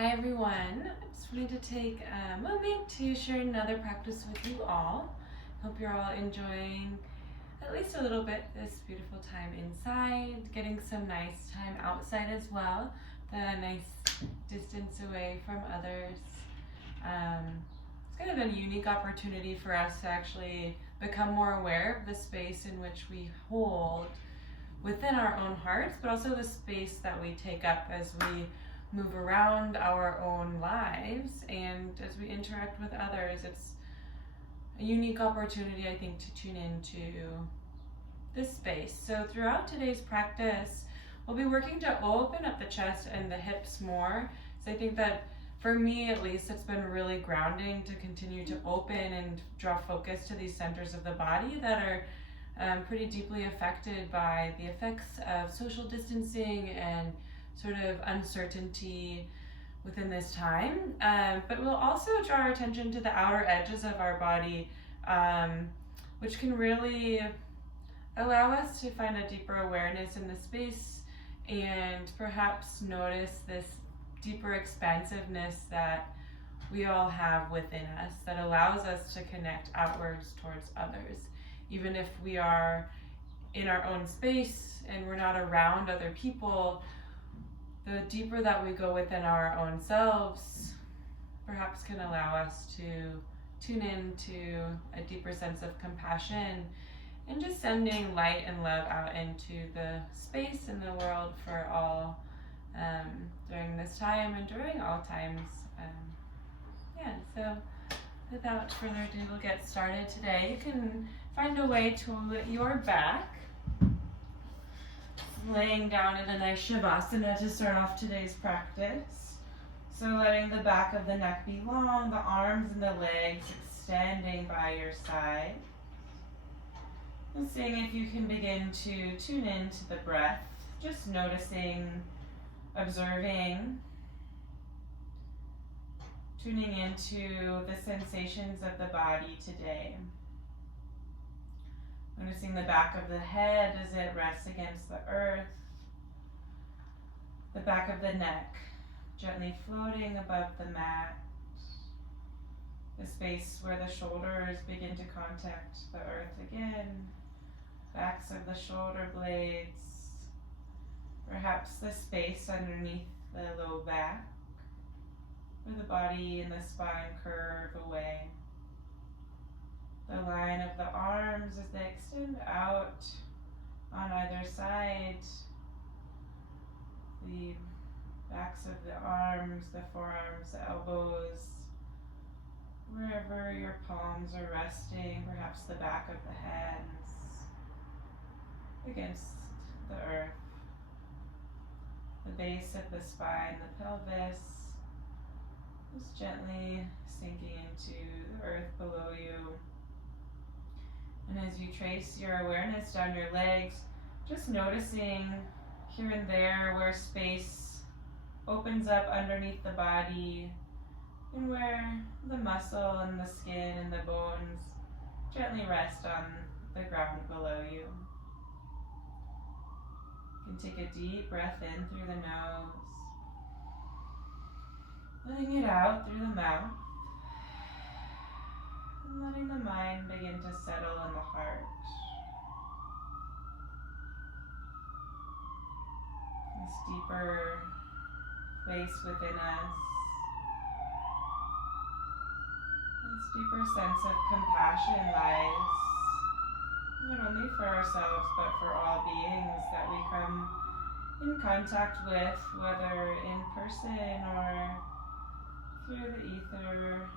Hi everyone, I just wanted to take a moment to share another practice with you all. Hope you're all enjoying at least a little bit this beautiful time inside, getting some nice time outside as well, the nice distance away from others. It's kind of a unique opportunity for us to actually become more aware of the space in which we hold within our own hearts, but also the space that we take up as we move around our own lives and as we interact with others. It's a unique opportunity, I think, to tune into this space. So throughout today's practice, we'll be working to open up the chest and the hips more. So I think that for me at least, it's been really grounding to continue to open and draw focus to these centers of the body that are pretty deeply affected by the effects of social distancing and sort of uncertainty within this time. But we'll also draw our attention to the outer edges of our body, which can really allow us to find a deeper awareness in the space and perhaps notice this deeper expansiveness that we all have within us that allows us to connect outwards towards others. Even if we are in our own space and we're not around other people, the deeper that we go within our own selves perhaps can allow us to tune into a deeper sense of compassion and just sending light and love out into the space and the world for all during this time and during all times. So without further ado, we'll get started today. You can find a way to your back, laying down in a nice Shavasana to start off today's practice. So letting the back of the neck be long, the arms and the legs extending by your side. And seeing if you can begin to tune into the breath, just noticing, observing, tuning into the sensations of the body today. Noticing the back of the head as it rests against the earth. The back of the neck gently floating above the mat. The space where the shoulders begin to contact the earth again. Backs of the shoulder blades. Perhaps the space underneath the low back, where the body and the spine curve away. The line of the arms as they extend out on either side. The backs of the arms, the forearms, the elbows, wherever your palms are resting, perhaps the back of the hands against the earth. The base of the spine, the pelvis, just gently sinking into the earth below you. And as you trace your awareness down your legs, just noticing here and there where space opens up underneath the body and where the muscle and the skin and the bones gently rest on the ground below you. You can take a deep breath in through the nose, letting it out through the mouth. And letting the mind begin to settle in the heart. This deeper place within us. This deeper sense of compassion lies not only for ourselves but for all beings that we come in contact with, whether in person or through the ether,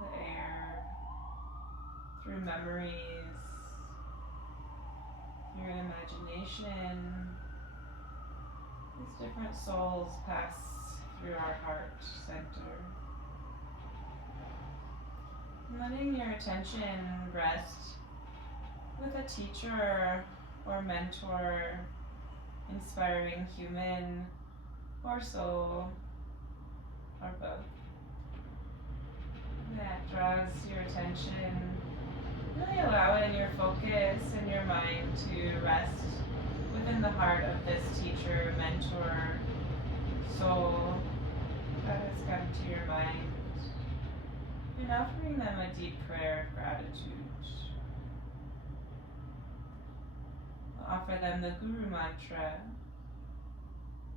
the air, through memories, through imagination. These different souls pass through our heart center. And letting your attention rest with a teacher or mentor, inspiring human or soul, or both. That draws your attention. Really allow in your focus and your mind to rest within the heart of this teacher, mentor, soul, that has come to your mind, and offering them a deep prayer of gratitude. Offer them the Guru Mantra,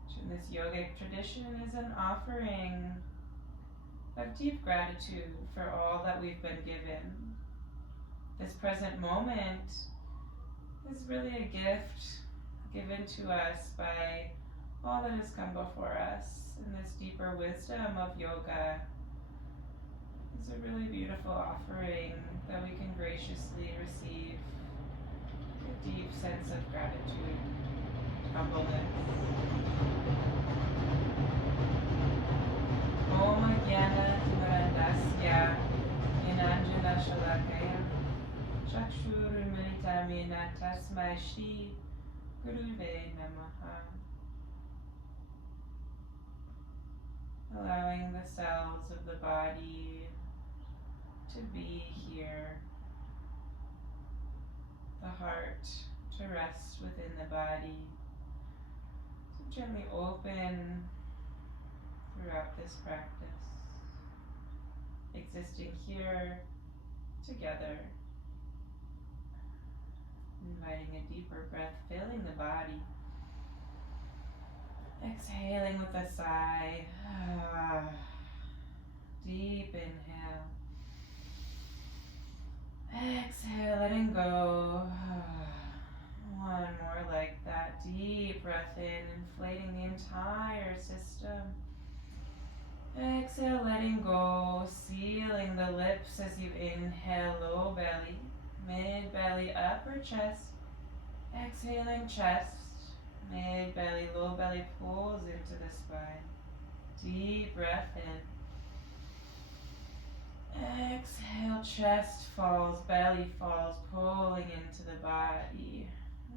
which in this yogic tradition is an offering of deep gratitude for all that we've been given. This present moment is really a gift given to us by all that has come before us, and this deeper wisdom of yoga is a really beautiful offering that we can graciously receive. A deep sense of gratitude, humbleness. Om Jnana Timarandasya Jnananjana Shalakaya Chakshurumilitamena Tasmai Shri Guruve Namaha. Allowing the cells of the body to be here, the heart to rest within the body, to gently open throughout this practice, existing here together, inviting a deeper breath, filling the body, exhaling with a sigh, deep inhale. Exhale, letting go. One more like that. Deep breath in, inflating the entire system. Exhale, letting go, sealing the lips as you inhale, low belly, mid belly, upper chest. Exhaling, chest, mid belly, low belly pulls into the spine. Deep breath in. Exhale, chest falls, belly falls, pulling into the body.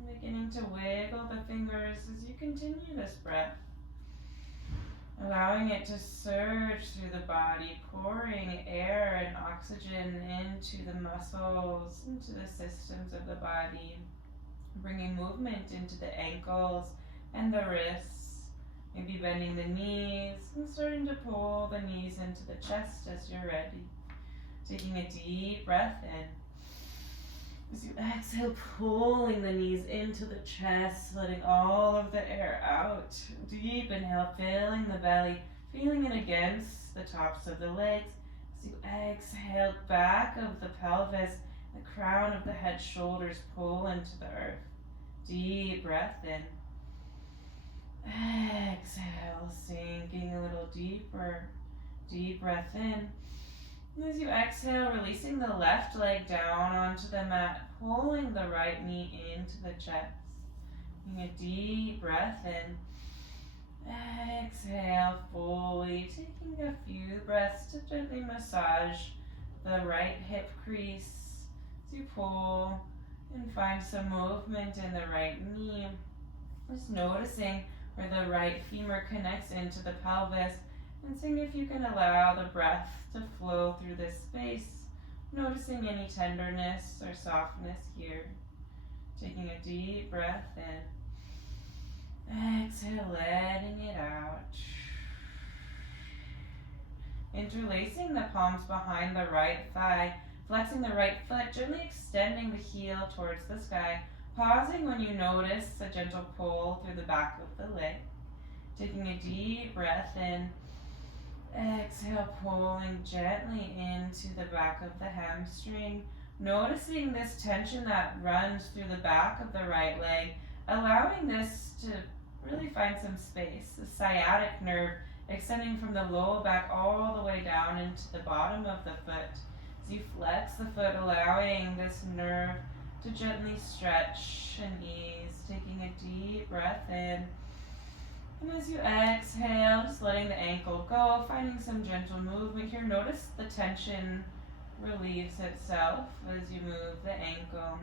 Beginning to wiggle the fingers as you continue this breath. Allowing it to surge through the body, pouring air and oxygen into the muscles, into the systems of the body. Bringing movement into the ankles and the wrists. Maybe bending the knees and starting to pull the knees into the chest as you're ready. Taking a deep breath in. As you exhale, pulling the knees into the chest, letting all of the air out. Deep inhale, filling the belly, feeling it against the tops of the legs. As you exhale, back of the pelvis, the crown of the head, shoulders pull into the earth. Deep breath in. Exhale, sinking a little deeper. Deep breath in. As you exhale, releasing the left leg down onto the mat, pulling the right knee into the chest. Taking a deep breath in. Exhale fully, taking a few breaths to gently massage the right hip crease as you pull and find some movement in the right knee. Just noticing where the right femur connects into the pelvis. And seeing if you can allow the breath to flow through this space, noticing any tenderness or softness here. Taking a deep breath in. Exhale, letting it out. Interlacing the palms behind the right thigh, flexing the right foot, gently extending the heel towards the sky, pausing when you notice a gentle pull through the back of the leg. Taking a deep breath in. Exhale, pulling gently into the back of the hamstring. Noticing this tension that runs through the back of the right leg, allowing this to really find some space. The sciatic nerve extending from the lower back all the way down into the bottom of the foot. As you flex the foot, allowing this nerve to gently stretch and ease. Taking a deep breath in. And as you exhale, just letting the ankle go, finding some gentle movement here. Notice the tension relieves itself as you move the ankle.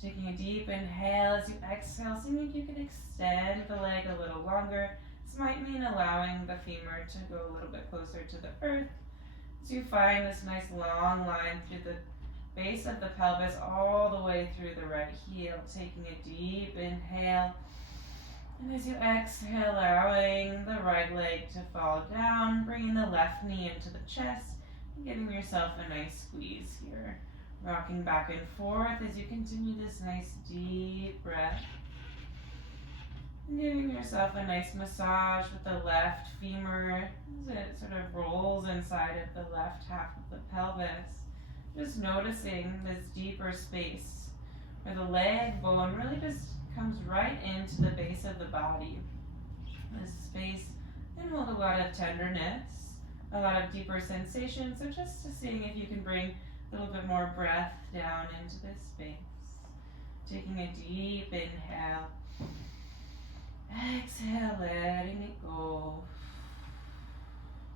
Taking a deep inhale as you exhale, seeing if you can extend the leg a little longer. This might mean allowing the femur to go a little bit closer to the earth. As you find this nice long line through the base of the pelvis all the way through the right heel. Taking a deep inhale. And as you exhale, allowing the right leg to fall down, bringing the left knee into the chest, and giving yourself a nice squeeze here. Rocking back and forth as you continue this nice deep breath. And giving yourself a nice massage with the left femur as it sort of rolls inside of the left half of the pelvis. Just noticing this deeper space where the leg bone really just comes right into the base of the body. This space can hold a lot of tenderness, a lot of deeper sensations, so just seeing if you can bring a little bit more breath down into this space. Taking a deep inhale. Exhale, letting it go.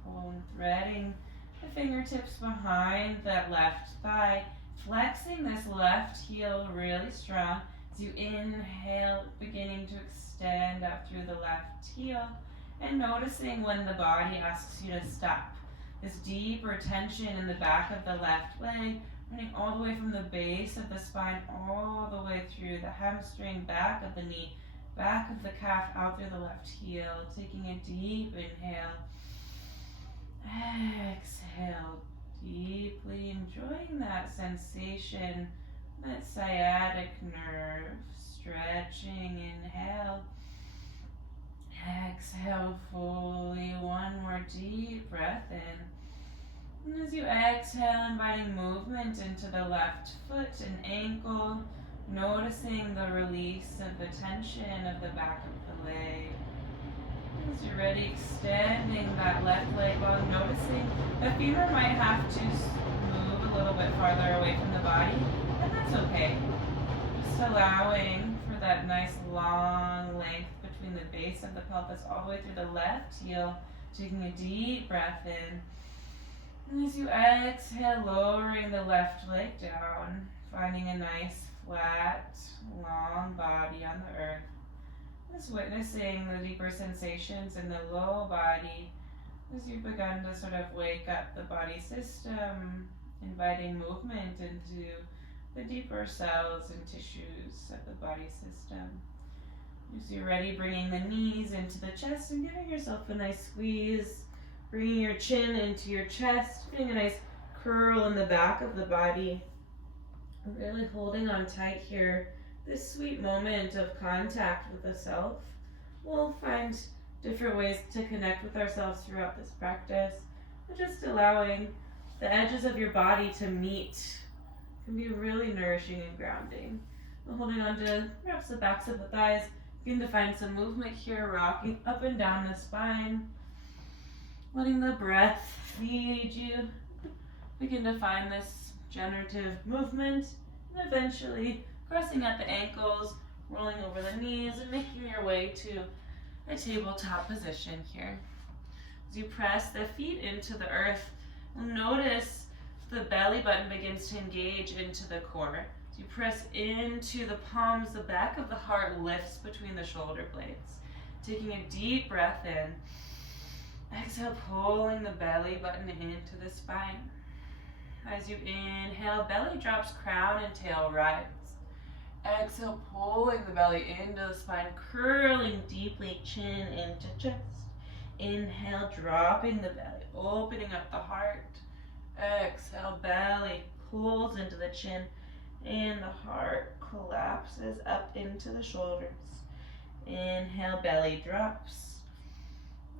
And threading the fingertips behind that left thigh, flexing this left heel really strong. As you inhale, beginning to extend up through the left heel, and noticing when the body asks you to stop. This deeper tension in the back of the left leg, running all the way from the base of the spine, all the way through the hamstring, back of the knee, back of the calf, out through the left heel. Taking a deep inhale. Exhale, deeply enjoying that sensation. That sciatic nerve, stretching, inhale, exhale fully, one more deep breath in. And as you exhale, inviting movement into the left foot and ankle, noticing the release of the tension of the back of the leg. As you're ready, extending that left leg while noticing the femur might have to move a little bit farther away from the body. And that's okay. Just allowing for that nice long length between the base of the pelvis all the way through the left heel. Taking a deep breath in. And as you exhale, lowering the left leg down, finding a nice flat, long body on the earth. Just witnessing the deeper sensations in the low body as you've begun to sort of wake up the body system, inviting movement into the deeper cells and tissues of the body system. As you're ready, bringing the knees into the chest and giving yourself a nice squeeze, bringing your chin into your chest, getting a nice curl in the back of the body. Really holding on tight here, this sweet moment of contact with the self. We'll find different ways to connect with ourselves throughout this practice, but just allowing the edges of your body to meet can be really nourishing and grounding. We're holding on to perhaps the backs of the thighs. Begin to find some movement here, rocking up and down the spine. Letting the breath feed you. Begin to find this generative movement, and eventually crossing at the ankles, rolling over the knees, and making your way to a tabletop position here. As you press the feet into the earth, you'll notice the belly button begins to engage into the core. As you press into the palms, the back of the heart lifts between the shoulder blades. Taking a deep breath in. Exhale, pulling the belly button into the spine. As you inhale, belly drops, crown and tail rise. Exhale, pulling the belly into the spine, curling deeply, chin into chest. Inhale, dropping the belly, opening up the heart. Exhale, belly pulls into the chin, and the heart collapses up into the shoulders. Inhale, belly drops.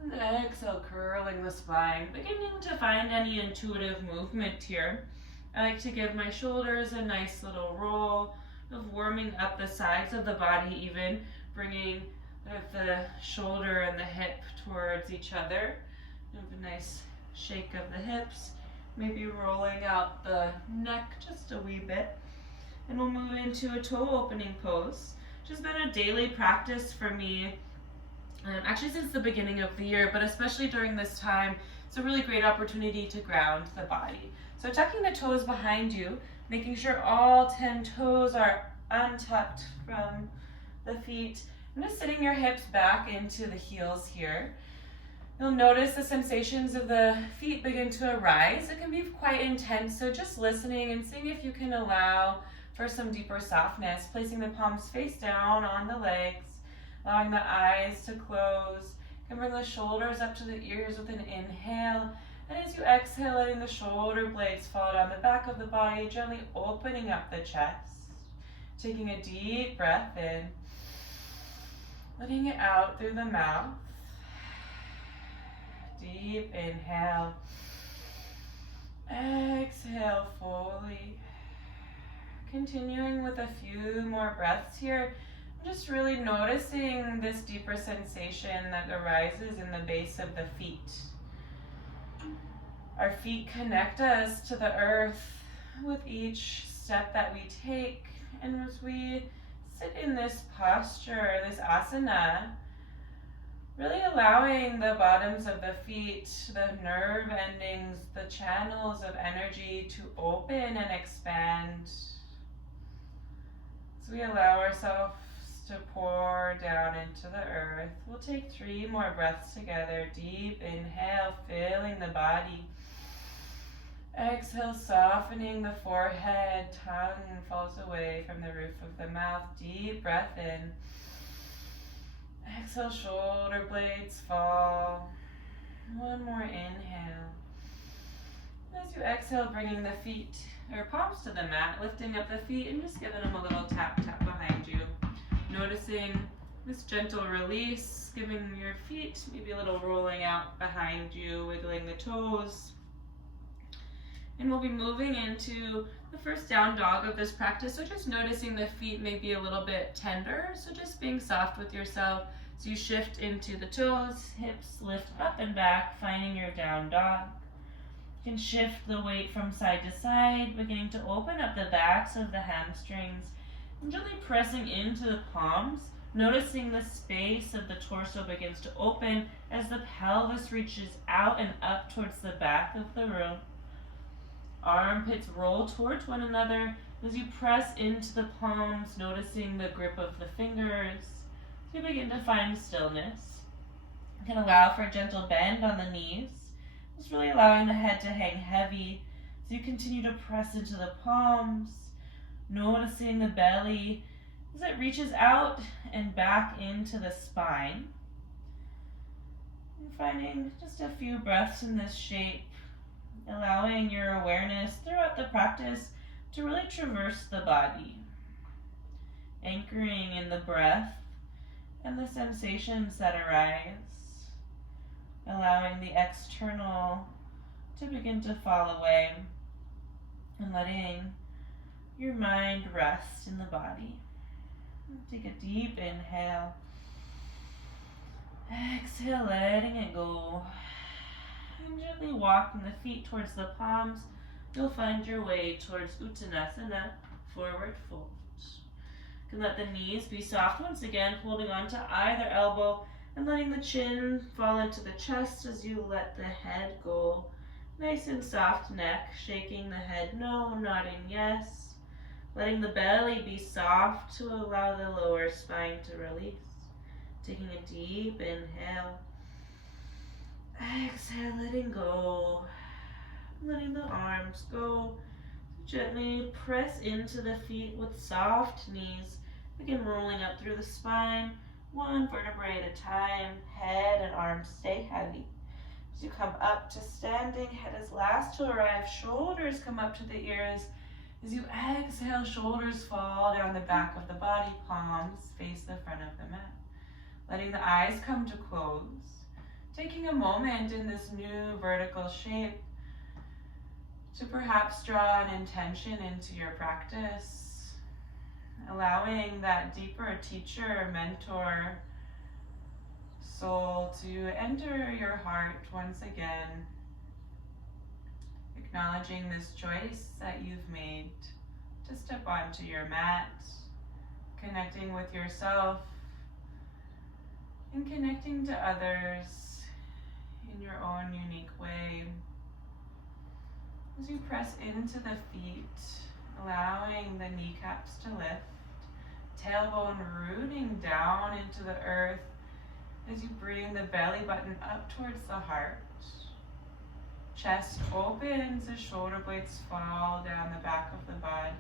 And exhale, curling the spine, beginning to find any intuitive movement here. I like to give my shoulders a nice little roll of warming up the sides of the body, even bringing the shoulder and the hip towards each other. Have a nice shake of the hips, maybe rolling out the neck just a wee bit. And we'll move into a toe opening pose, which has been a daily practice for me, actually since the beginning of the year, but especially during this time. It's a really great opportunity to ground the body. So tucking the toes behind you, making sure all 10 toes are untucked from the feet. And just sitting your hips back into the heels here. You'll notice the sensations of the feet begin to arise. It can be quite intense, so just listening and seeing if you can allow for some deeper softness, placing the palms face down on the legs, allowing the eyes to close. You can bring the shoulders up to the ears with an inhale. And as you exhale, letting the shoulder blades fall down the back of the body, gently opening up the chest. Taking a deep breath in, letting it out through the mouth. Deep inhale. Exhale fully. Continuing with a few more breaths here. Just really noticing this deeper sensation that arises in the base of the feet. Our feet connect us to the earth with each step that we take. And as we sit in this posture, this asana, really allowing the bottoms of the feet, the nerve endings, the channels of energy to open and expand. As we allow ourselves to pour down into the earth, we'll take 3 more breaths together. Deep inhale, filling the body. Exhale, softening the forehead, tongue falls away from the roof of the mouth. Deep breath in. Exhale, shoulder blades fall. 1 more inhale. As you exhale, bringing the feet or palms to the mat, lifting up the feet and just giving them a little tap behind you. Noticing this gentle release, giving your feet maybe a little rolling out behind you, wiggling the toes. And we'll be moving into the first down dog of this practice. So just noticing the feet may be a little bit tender. So just being soft with yourself. So you shift into the toes, hips lift up and back, finding your down dog. You can shift the weight from side to side, beginning to open up the backs of the hamstrings. And gently pressing into the palms, noticing the space of the torso begins to open as the pelvis reaches out and up towards the back of the room. Armpits roll towards one another as you press into the palms, noticing the grip of the fingers. So you begin to find stillness. You can allow for a gentle bend on the knees, just really allowing the head to hang heavy as you continue to press into the palms, noticing the belly as it reaches out and back into the spine. And finding just a few breaths in this shape, allowing your awareness throughout the practice to really traverse the body, anchoring in the breath and the sensations that arise, allowing the external to begin to fall away and letting your mind rest in the body. Take a deep inhale. Exhale, letting it go. And gently walking the feet towards the palms, you'll find your way towards Uttanasana, forward fold. You can let the knees be soft once again, holding on to either elbow and letting the chin fall into the chest as you let the head go. Nice and soft neck, shaking the head no, nodding yes. Letting the belly be soft to allow the lower spine to release. Taking a deep inhale. Exhale, letting go. Letting the arms go. Gently press into the feet with soft knees. Begin rolling up through the spine, 1 vertebrae at a time. Head and arms stay heavy. As you come up to standing, head is last to arrive. Shoulders come up to the ears. As you exhale, shoulders fall down the back of the body. Palms face the front of the mat. Letting the eyes come to close. Taking a moment in this new vertical shape to perhaps draw an intention into your practice, allowing that deeper teacher, mentor, soul to enter your heart once again, acknowledging this choice that you've made to step onto your mat, connecting with yourself and connecting to others in your own unique way. As you press into the feet, allowing the kneecaps to lift, tailbone rooting down into the earth as you bring the belly button up towards the heart. Chest opens as shoulder blades fall down the back of the body.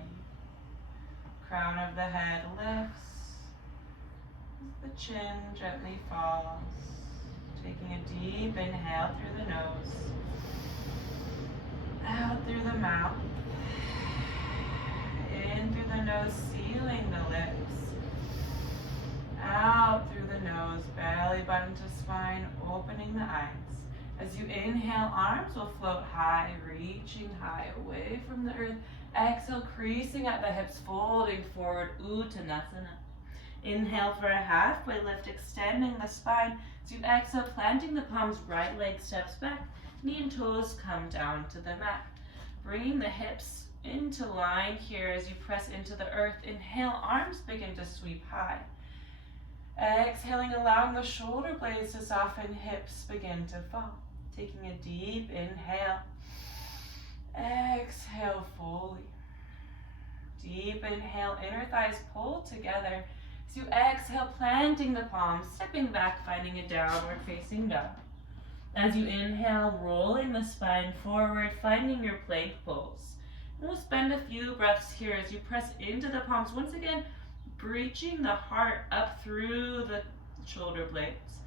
Crown of the head lifts. The chin gently falls. Taking a deep inhale through the nose. Out through the mouth. In through the nose, sealing the lips. Out through the nose, belly button to spine, opening the eyes. As you inhale, arms will float high, reaching high away from the earth. Exhale, creasing at the hips, folding forward, Uttanasana. Inhale for a halfway lift, extending the spine. As you exhale, planting the palms, right leg steps back, knee and toes come down to the mat. Bringing the hips into line here as you press into the earth. Inhale, arms begin to sweep high. Exhaling, allowing the shoulder blades to soften, hips begin to fall. Taking a deep inhale. Exhale fully. Deep inhale, inner thighs pull together. As you exhale, planting the palms, stepping back, finding a downward facing dog. As you inhale, rolling the spine forward, finding your plank pose. And we'll spend a few breaths here as you press into the palms. Once again, reaching the heart up through the shoulder blades.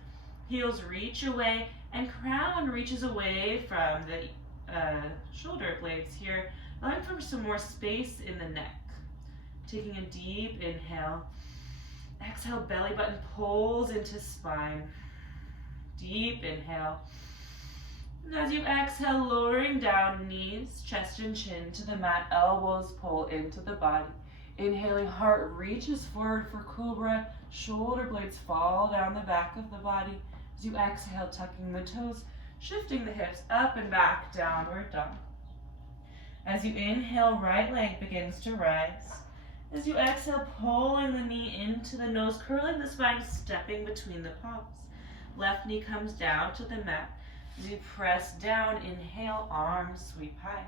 Heels reach away and crown reaches away from the shoulder blades here, allowing for some more space in the neck. Taking a deep inhale. Exhale, belly button pulls into spine. Deep inhale. And as you exhale, lowering down, knees, chest and chin to the mat, elbows pull into the body. Inhaling, heart reaches forward for cobra, shoulder blades fall down the back of the body. As you exhale, tucking the toes, shifting the hips up and back, downward dog. As you inhale, right leg begins to rise. As you exhale, pulling the knee into the nose, curling the spine, stepping between the palms. Left knee comes down to the mat. As you press down, inhale, arms sweep high.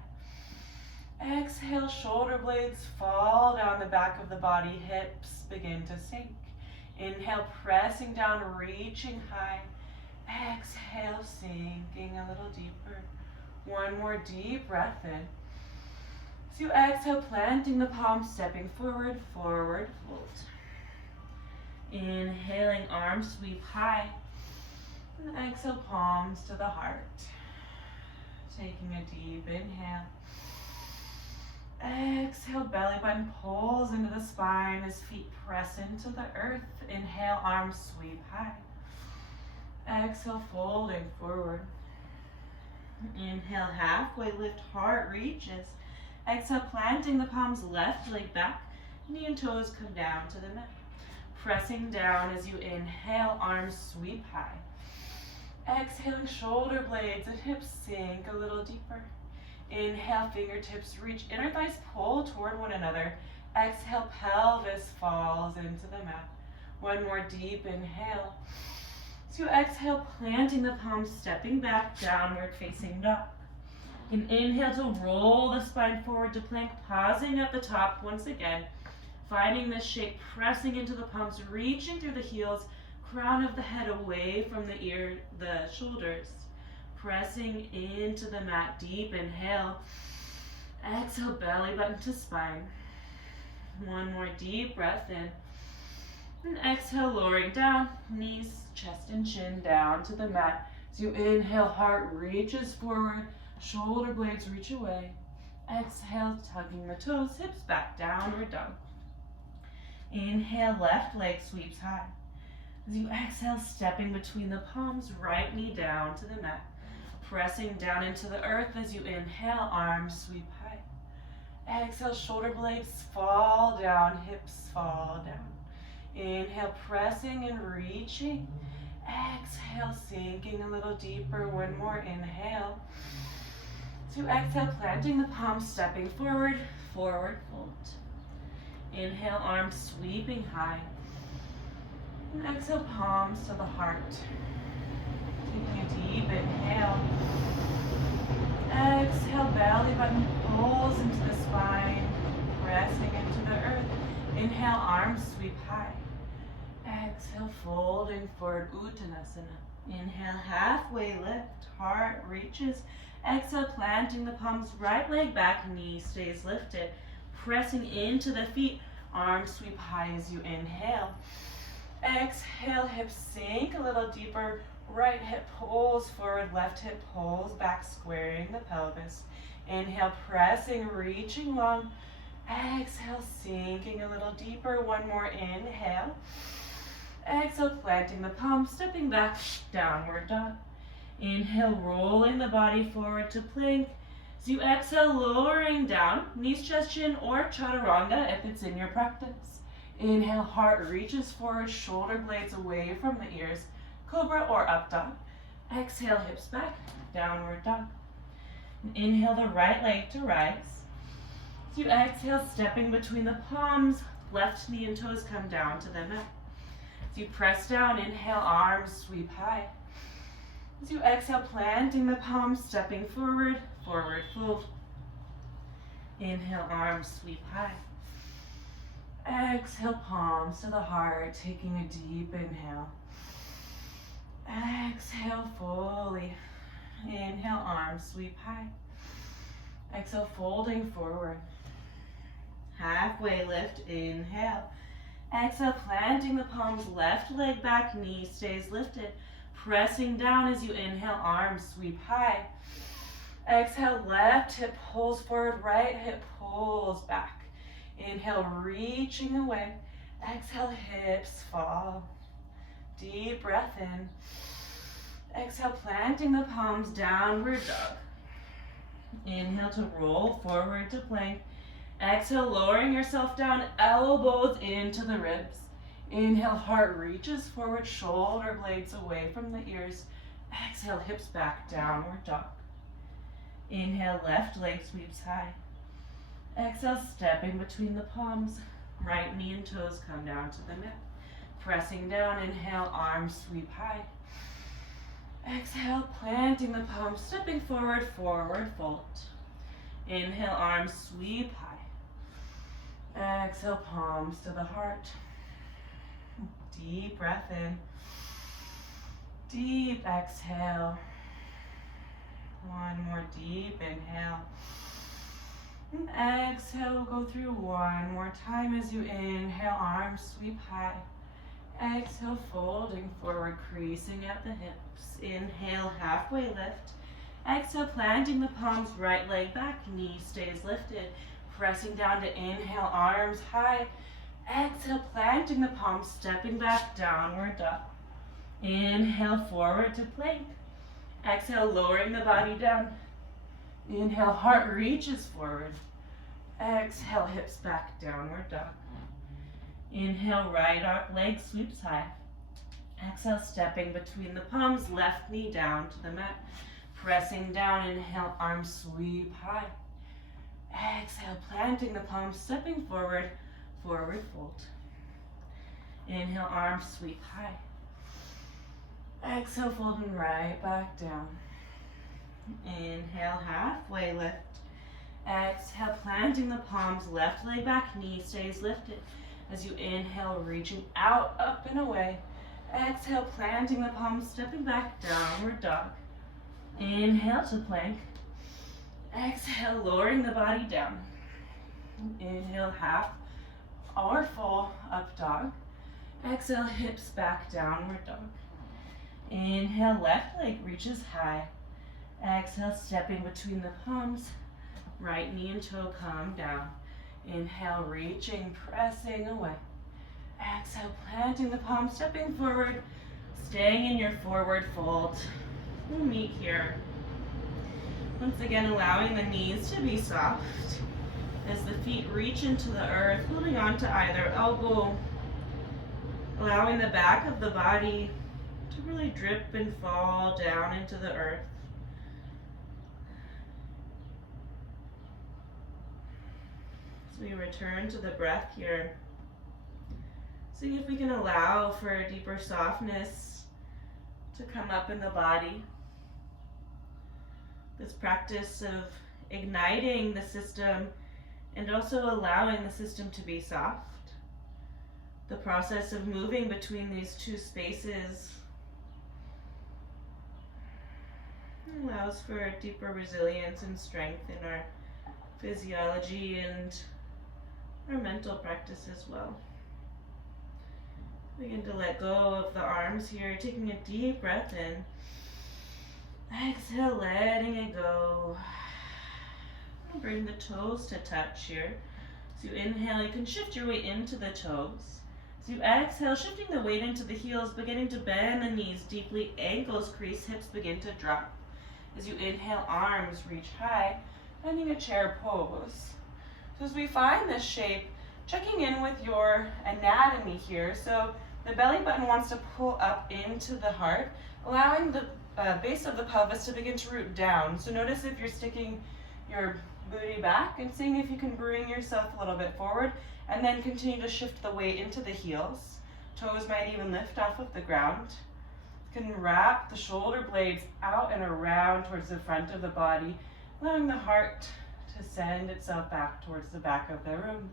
Exhale, shoulder blades fall down the back of the body, hips begin to sink. Inhale, pressing down, reaching high. Exhale, sinking a little deeper. One more deep breath in. As you exhale, planting the palms, stepping forward, forward fold. Inhaling, arms sweep high. And exhale, palms to the heart. Taking a deep inhale. Exhale, belly button pulls into the spine as feet press into the earth. Inhale, arms sweep high. Exhale, folding forward. Inhale, halfway lift, heart reaches. Exhale, planting the palms, left leg back, knee and toes come down to the mat. Pressing down as you inhale, arms sweep high. Exhaling, shoulder blades and hips sink a little deeper. Inhale, fingertips reach, inner thighs pull toward one another. Exhale, pelvis falls into the mat. One more deep inhale. So exhale, planting the palms, stepping back, downward facing dog. You can inhale to roll the spine forward to plank, pausing at the top once again. Finding this shape, pressing into the palms, reaching through the heels, crown of the head away from the shoulders. Pressing into the mat, deep inhale. Exhale, belly button to spine. One more deep breath in. And exhale, lowering down, knees, chest and chin down to the mat. As you inhale, heart reaches forward, shoulder blades reach away. Exhale, tugging the toes, hips back, downward dog. Inhale, left leg sweeps high. As you exhale, stepping between the palms, right knee down to the mat. Pressing down into the earth as you inhale, arms sweep high. Exhale, shoulder blades fall down, hips fall down. Inhale, pressing and reaching. Exhale, sinking a little deeper. One more inhale. To exhale, planting the palms, stepping forward, forward fold. Inhale, arms sweeping high. And exhale, palms to the heart. Taking a deep inhale. Exhale, belly button pulls into the spine, pressing into the earth. Inhale, arms sweep high. Exhale, folding forward, Uttanasana. Inhale, halfway lift, heart reaches. Exhale, planting the palms, right leg back, knee stays lifted. Pressing into the feet, arms sweep high as you inhale. Exhale, hips sink a little deeper. Right hip pulls forward, left hip pulls back, squaring the pelvis. Inhale, pressing, reaching long. Exhale, sinking a little deeper. One more inhale. Exhale, planting the palms, stepping back, downward dog. Inhale, rolling the body forward to plank. As you exhale, lowering down, knees, chest, chin, or chaturanga if it's in your practice. Inhale, heart reaches forward, shoulder blades away from the ears, cobra or up dog. Exhale, hips back, downward dog. Inhale the right leg to rise. As you exhale, stepping between the palms, left knee and toes come down to the mat. As you press down, inhale, arms sweep high. As you exhale, planting the palms, stepping forward, forward fold. Inhale, arms sweep high. Exhale, palms to the heart, taking a deep inhale. Exhale fully. Inhale, arms sweep high. Exhale, folding forward. Halfway lift, inhale. Exhale, planting the palms, left leg back, knee stays lifted. Pressing down as you inhale, arms sweep high. Exhale, left hip pulls forward, right hip pulls back. Inhale, reaching away. Exhale, hips fall. Deep breath in. Exhale, planting the palms, downward dog. Inhale to roll forward to plank. Exhale, lowering yourself down, elbows into the ribs. Inhale, heart reaches forward, shoulder blades away from the ears. Exhale, hips back, downward dog. Inhale, left leg sweeps high. Exhale, stepping between the palms. Right knee and toes come down to the mat. Pressing down, inhale, arms sweep high. Exhale, planting the palms, stepping forward, forward fold. Inhale, arms sweep high. Exhale, palms to the heart. Deep breath in. Deep exhale. One more deep inhale. And exhale, we'll go through one more time as you inhale, arms sweep high. Exhale, folding forward, creasing at the hips. Inhale, halfway lift. Exhale, planting the palms, right leg back, knee stays lifted. Pressing down to inhale, arms high. Exhale, planting the palms, stepping back, downward dog. Inhale, forward to plank. Exhale, lowering the body down. Inhale, heart reaches forward. Exhale, hips back, downward dog. Inhale, right leg sweeps high. Exhale, stepping between the palms, left knee down to the mat. Pressing down, inhale, arms sweep high. Exhale, planting the palms, stepping forward, forward fold. Inhale, arms sweep high. Exhale, folding right back down. Inhale, halfway lift. Exhale, planting the palms, left leg back, knee stays lifted. As you inhale, reaching out, up and away. Exhale, planting the palms, stepping back, downward dog. Inhale to plank. Exhale, lowering the body down. Inhale, half or full up dog. Exhale, hips back, downward dog. Inhale, left leg reaches high. Exhale, stepping between the palms. Right knee and toe come down. Inhale, reaching, pressing away. Exhale, planting the palms, stepping forward, staying in your forward fold. We'll meet here. Once again, allowing the knees to be soft as the feet reach into the earth, holding on to either elbow, allowing the back of the body to really drip and fall down into the earth. As we return to the breath here, see if we can allow for a deeper softness to come up in the body. This practice of igniting the system and also allowing the system to be soft. The process of moving between these two spaces allows for a deeper resilience and strength in our physiology and our mental practice as well. Begin to let go of the arms here, taking a deep breath in. Exhale, letting it go. Bring the toes to touch here. So you inhale, you can shift your weight into the toes. So you exhale, shifting the weight into the heels, beginning to bend the knees deeply, ankles crease, hips begin to drop. As you inhale, arms reach high, finding a chair pose. So as we find this shape, checking in with your anatomy here. So the belly button wants to pull up into the heart, allowing the base of the pelvis to begin to root down. So notice if you're sticking your booty back and seeing if you can bring yourself a little bit forward, and then continue to shift the weight into the heels. Toes might even lift off of the ground. You can wrap the shoulder blades out and around towards the front of the body, allowing the heart to send itself back towards the back of the room.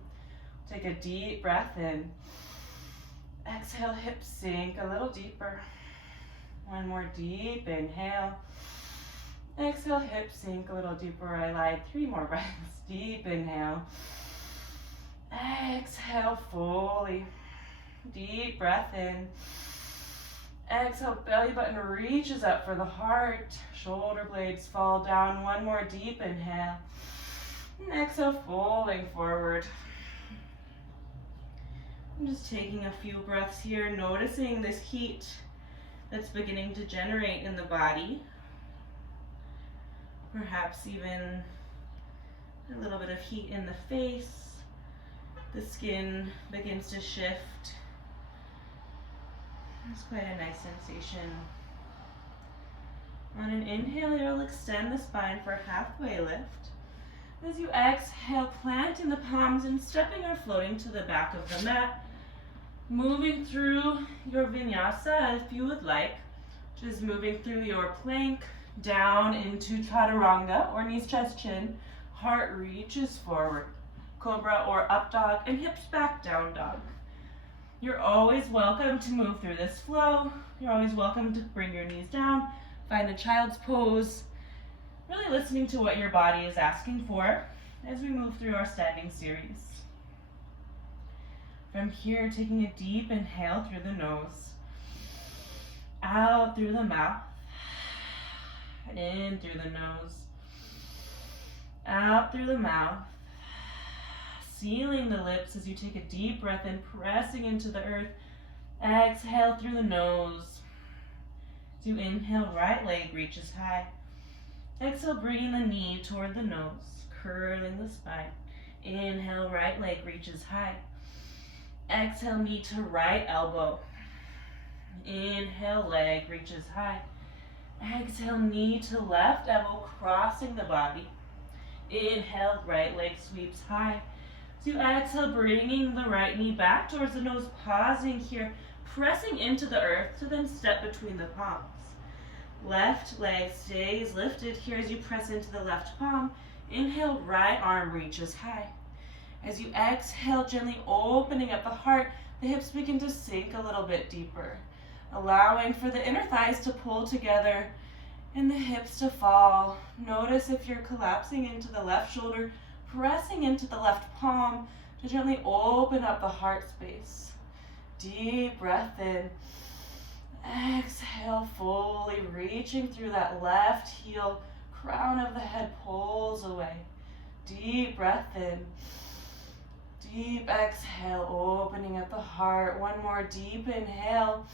Take a deep breath in. Exhale, hips sink a little deeper. One more deep inhale. Exhale, hips sink a little deeper. I lied. 3 more breaths. Deep inhale. Exhale fully. Deep breath in. Exhale, belly button reaches up for the heart. Shoulder blades fall down. One more deep inhale. And exhale, folding forward. I'm just taking a few breaths here, noticing this heat that's beginning to generate in the body. Perhaps even a little bit of heat in the face. The skin begins to shift. It's quite a nice sensation. On an inhale, you'll extend the spine for a halfway lift. As you exhale, planting the palms and stepping or floating to the back of the mat. Moving through your vinyasa if you would like, which is moving through your plank down into chaturanga or knees, chest, chin. Heart reaches forward. Cobra or up dog, and hips back, down dog. You're always welcome to move through this flow. You're always welcome to bring your knees down, find a child's pose, really listening to what your body is asking for as we move through our standing series. From here, taking a deep inhale through the nose, out through the mouth, in through the nose, out through the mouth, sealing the lips as you take a deep breath in, pressing into the earth. Exhale through the nose. As you inhale, right leg reaches high. Exhale, bringing the knee toward the nose, curling the spine. Inhale, right leg reaches high. Exhale, knee to right elbow. Inhale, leg reaches high. Exhale, knee to left elbow, crossing the body. Inhale, right leg sweeps high. So you exhale, bringing the right knee back towards the nose, pausing here, pressing into the earth to then step between the palms. Left leg stays lifted here as you press into the left palm. Inhale, right arm reaches high. As you exhale, gently opening up the heart, the hips begin to sink a little bit deeper, allowing for the inner thighs to pull together and the hips to fall. Notice if you're collapsing into the left shoulder, pressing into the left palm to gently open up the heart space. Deep breath in. Exhale, fully reaching through that left heel. Crown of the head pulls away. Deep breath in. Deep exhale, opening up the heart. One more deep inhale.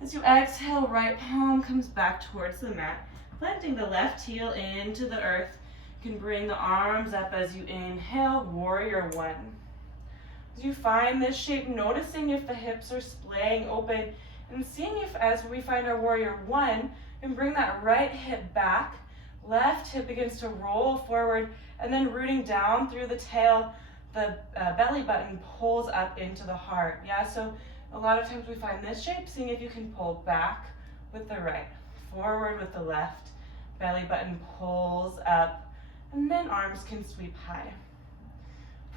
As you exhale, right palm comes back towards the mat, planting the left heel into the earth. You can bring the arms up as you inhale, warrior one. As you find this shape, noticing if the hips are splaying open, and seeing if, as we find our warrior one, you can bring that right hip back, left hip begins to roll forward, and then rooting down through the tail, the belly button pulls up into the heart. Yeah, so a lot of times we find this shape, seeing if you can pull back with the right, forward with the left, belly button pulls up, and then arms can sweep high.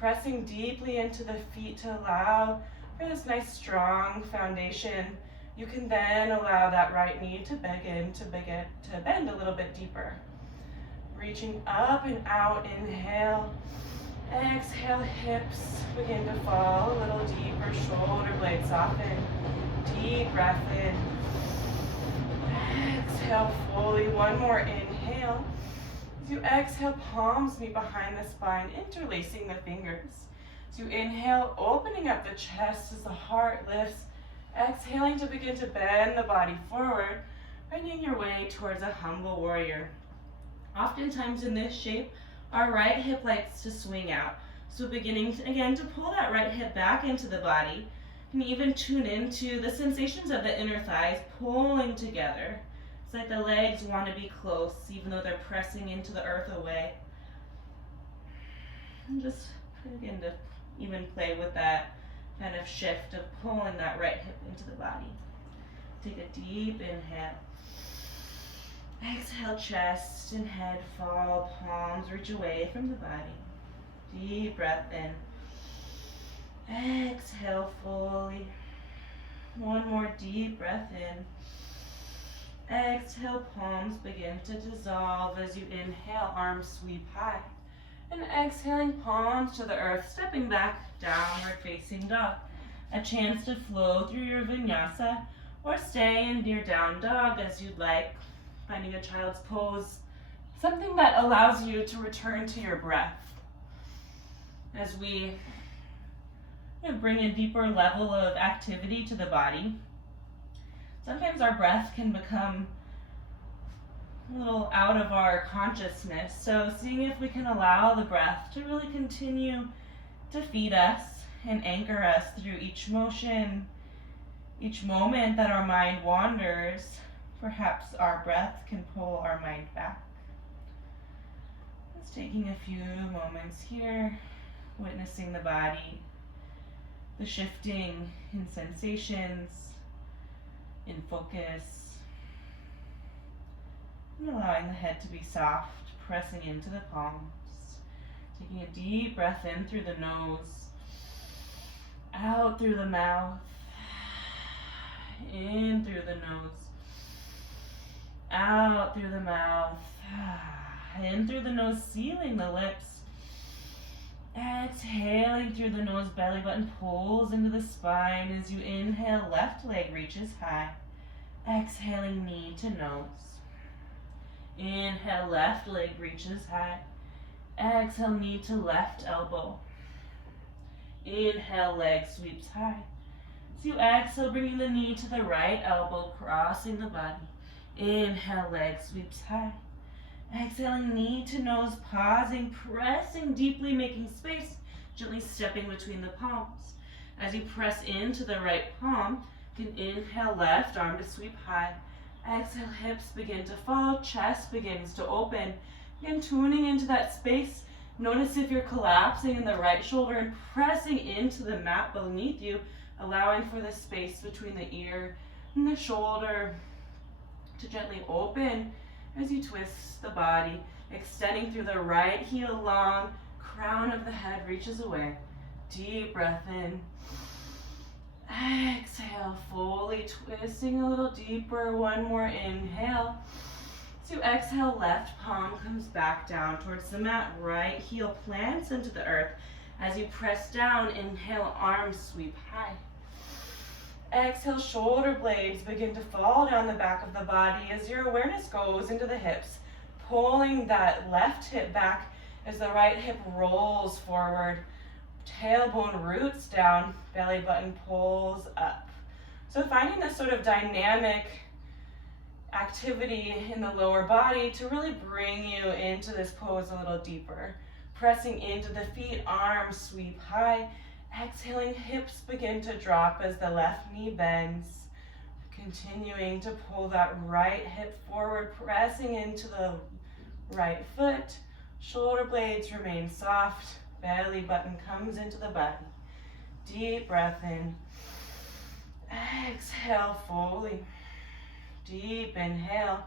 Pressing deeply into the feet to allow for this nice strong foundation. You can then allow that right knee to begin to bend a little bit deeper. Reaching up and out, inhale. Exhale, hips begin to fall a little deeper, shoulder blades soften. Deep breath in. Exhale fully, one more inhale. As you exhale, palms meet behind the spine, interlacing the fingers. As you inhale, opening up the chest as the heart lifts. Exhaling to begin to bend the body forward, bending your way towards a humble warrior. Oftentimes in this shape, our right hip likes to swing out. So beginning again to pull that right hip back into the body, and even tune into the sensations of the inner thighs pulling together. It's like the legs want to be close, even though they're pressing into the earth away. And just begin to even play with that kind of shift of pulling that right hip into the body. Take a deep inhale. Exhale, chest and head fall, palms reach away from the body. Deep breath in. Exhale fully. One more deep breath in. Exhale, palms begin to dissolve as you inhale, arms sweep high. And exhaling, palms to the earth, stepping back, downward facing dog. A chance to flow through your vinyasa or stay in your down dog as you'd like. Finding a child's pose, something that allows you to return to your breath. As we bring a deeper level of activity to the body, sometimes our breath can become a little out of our consciousness. So seeing if we can allow the breath to really continue to feed us and anchor us through each motion, each moment that our mind wanders. Perhaps our breath can pull our mind back. Just taking a few moments here, witnessing the body, the shifting in sensations, in focus, and allowing the head to be soft, pressing into the palms. Taking a deep breath in through the nose, out through the mouth, in through the nose, out through the mouth, in through the nose, sealing the lips. Exhaling through the nose, belly button pulls into the spine as you inhale, left leg reaches high. Exhaling, knee to nose. Inhale, left leg reaches high. Exhale, knee to left elbow. Inhale, leg sweeps high. As you exhale, bringing the knee to the right elbow, crossing the body. Inhale, leg sweeps high. Exhaling, knee to nose, pausing, pressing deeply, making space, gently stepping between the palms. As you press into the right palm, you can inhale, left arm to sweep high. Exhale, hips begin to fall, chest begins to open. Again, tuning into that space. Notice if you're collapsing in the right shoulder and pressing into the mat beneath you, allowing for the space between the ear and the shoulder to gently open as you twist the body, extending through the right heel long, crown of the head reaches away. Deep breath in. Exhale, fully twisting a little deeper. One more inhale. As you exhale, left palm comes back down towards the mat. Right heel plants into the earth. As you press down, inhale, arms sweep high. Exhale, shoulder blades begin to fall down the back of the body as your awareness goes into the hips, pulling that left hip back as the right hip rolls forward. Tailbone roots down, belly button pulls up. So finding this sort of dynamic activity in the lower body to really bring you into this pose a little deeper. Pressing into the feet, arms sweep high. Exhaling, hips begin to drop as the left knee bends. Continuing to pull that right hip forward, pressing into the right foot. Shoulder blades remain soft. Belly button comes into the body. Deep breath in. Exhale fully. Deep inhale.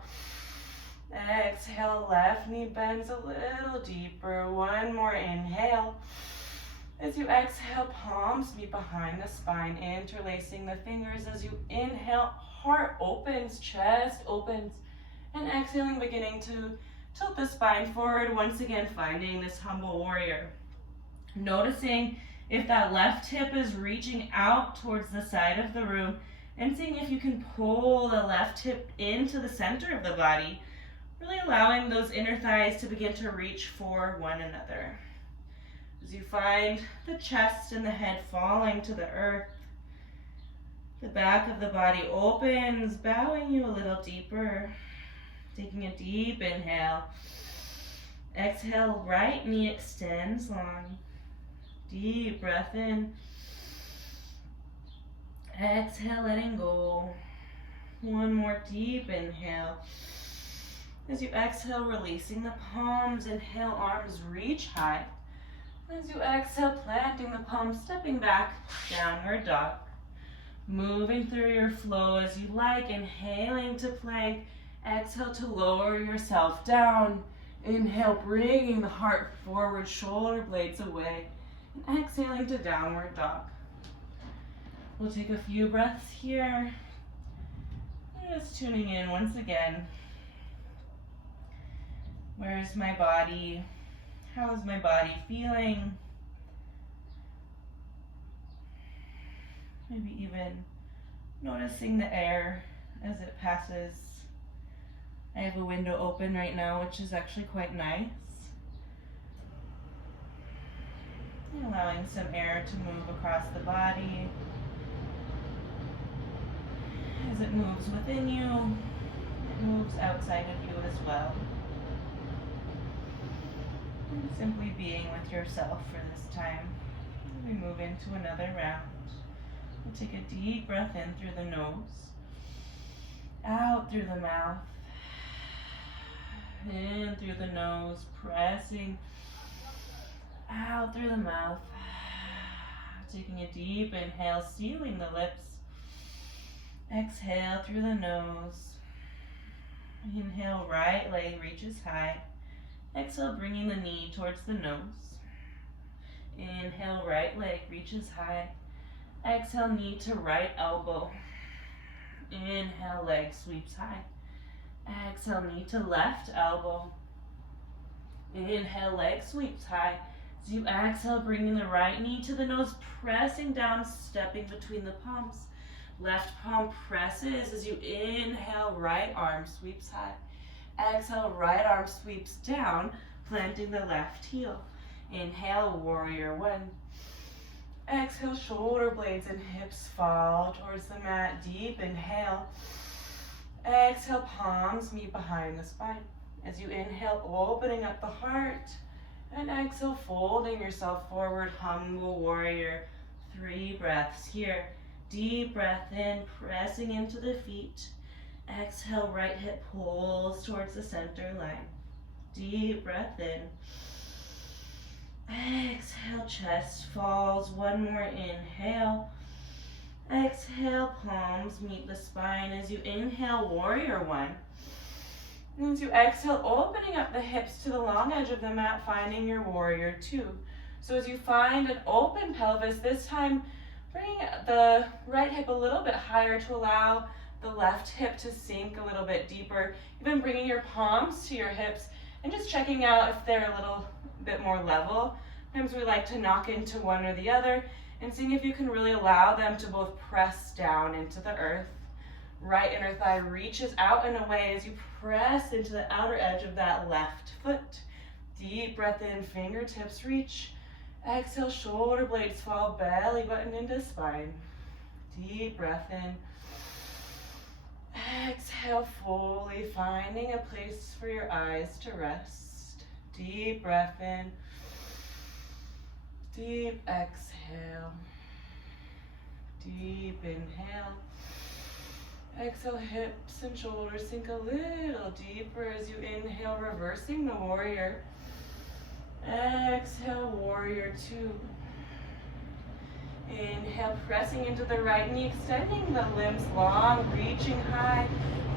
Exhale, left knee bends a little deeper. One more inhale. As you exhale, palms meet behind the spine, interlacing the fingers. As you inhale, heart opens, chest opens, and exhaling, beginning to tilt the spine forward, once again finding this humble warrior. Noticing if that left hip is reaching out towards the side of the room, and seeing if you can pull the left hip into the center of the body, really allowing those inner thighs to begin to reach for one another. As you find the chest and the head falling to the earth, the back of the body opens, bowing you a little deeper. Taking a deep inhale. Exhale, right knee extends long. Deep breath in. Exhale, letting go. One more deep inhale. As you exhale, releasing the palms. Inhale, arms reach high. As you exhale, planting the palms, stepping back, downward dog. Moving through your flow as you like. Inhaling to plank. Exhale to lower yourself down. Inhale, bringing the heart forward, shoulder blades away. And exhaling to downward dog. We'll take a few breaths here. Just tuning in once again. Where is my body? How is my body feeling? Maybe even noticing the air as it passes. I have a window open right now, which is actually quite nice. And allowing some air to move across the body. As it moves within you, it moves outside of you as well. And simply being with yourself for this time. We move into another round. We'll take a deep breath in through the nose, out through the mouth, in through the nose, pressing out through the mouth. Taking a deep inhale, sealing the lips. Exhale through the nose. Inhale, right leg reaches high. Exhale, bringing the knee towards the nose. Inhale, right leg reaches high. Exhale, knee to right elbow. Inhale, leg sweeps high. Exhale, knee to left elbow. Inhale, leg sweeps high. As you exhale, bringing the right knee to the nose, pressing down, stepping between the palms. Left palm presses as you inhale, right arm sweeps high. Exhale, right arm sweeps down, planting the left heel. Inhale, warrior one. Exhale, shoulder blades and hips fall towards the mat. Deep inhale. Exhale, palms meet behind the spine. As you inhale, opening up the heart. And exhale, folding yourself forward, humble warrior. 3 breaths here. Deep breath in, pressing into the feet. Exhale, right hip pulls towards the center line. Deep breath in. Exhale, chest falls. One more inhale. Exhale, palms meet the spine. As you inhale, warrior one. And as you exhale, opening up the hips to the long edge of the mat, finding your warrior two. So as you find an open pelvis, this time bringing the right hip a little bit higher to allow the left hip to sink a little bit deeper. Even bringing your palms to your hips and just checking out if they're a little bit more level. Sometimes we like to knock into one or the other and seeing if you can really allow them to both press down into the earth. Right inner thigh reaches out and away as you press into the outer edge of that left foot. Deep breath in, fingertips reach. Exhale, shoulder blades fall, belly button into spine. Deep breath in. Exhale, fully finding a place for your eyes to rest. Deep breath in. Deep exhale. Deep inhale. Exhale, hips and shoulders sink a little deeper as you inhale, reversing the warrior. Exhale, warrior two. Inhale, pressing into the right knee, extending the limbs long, reaching high.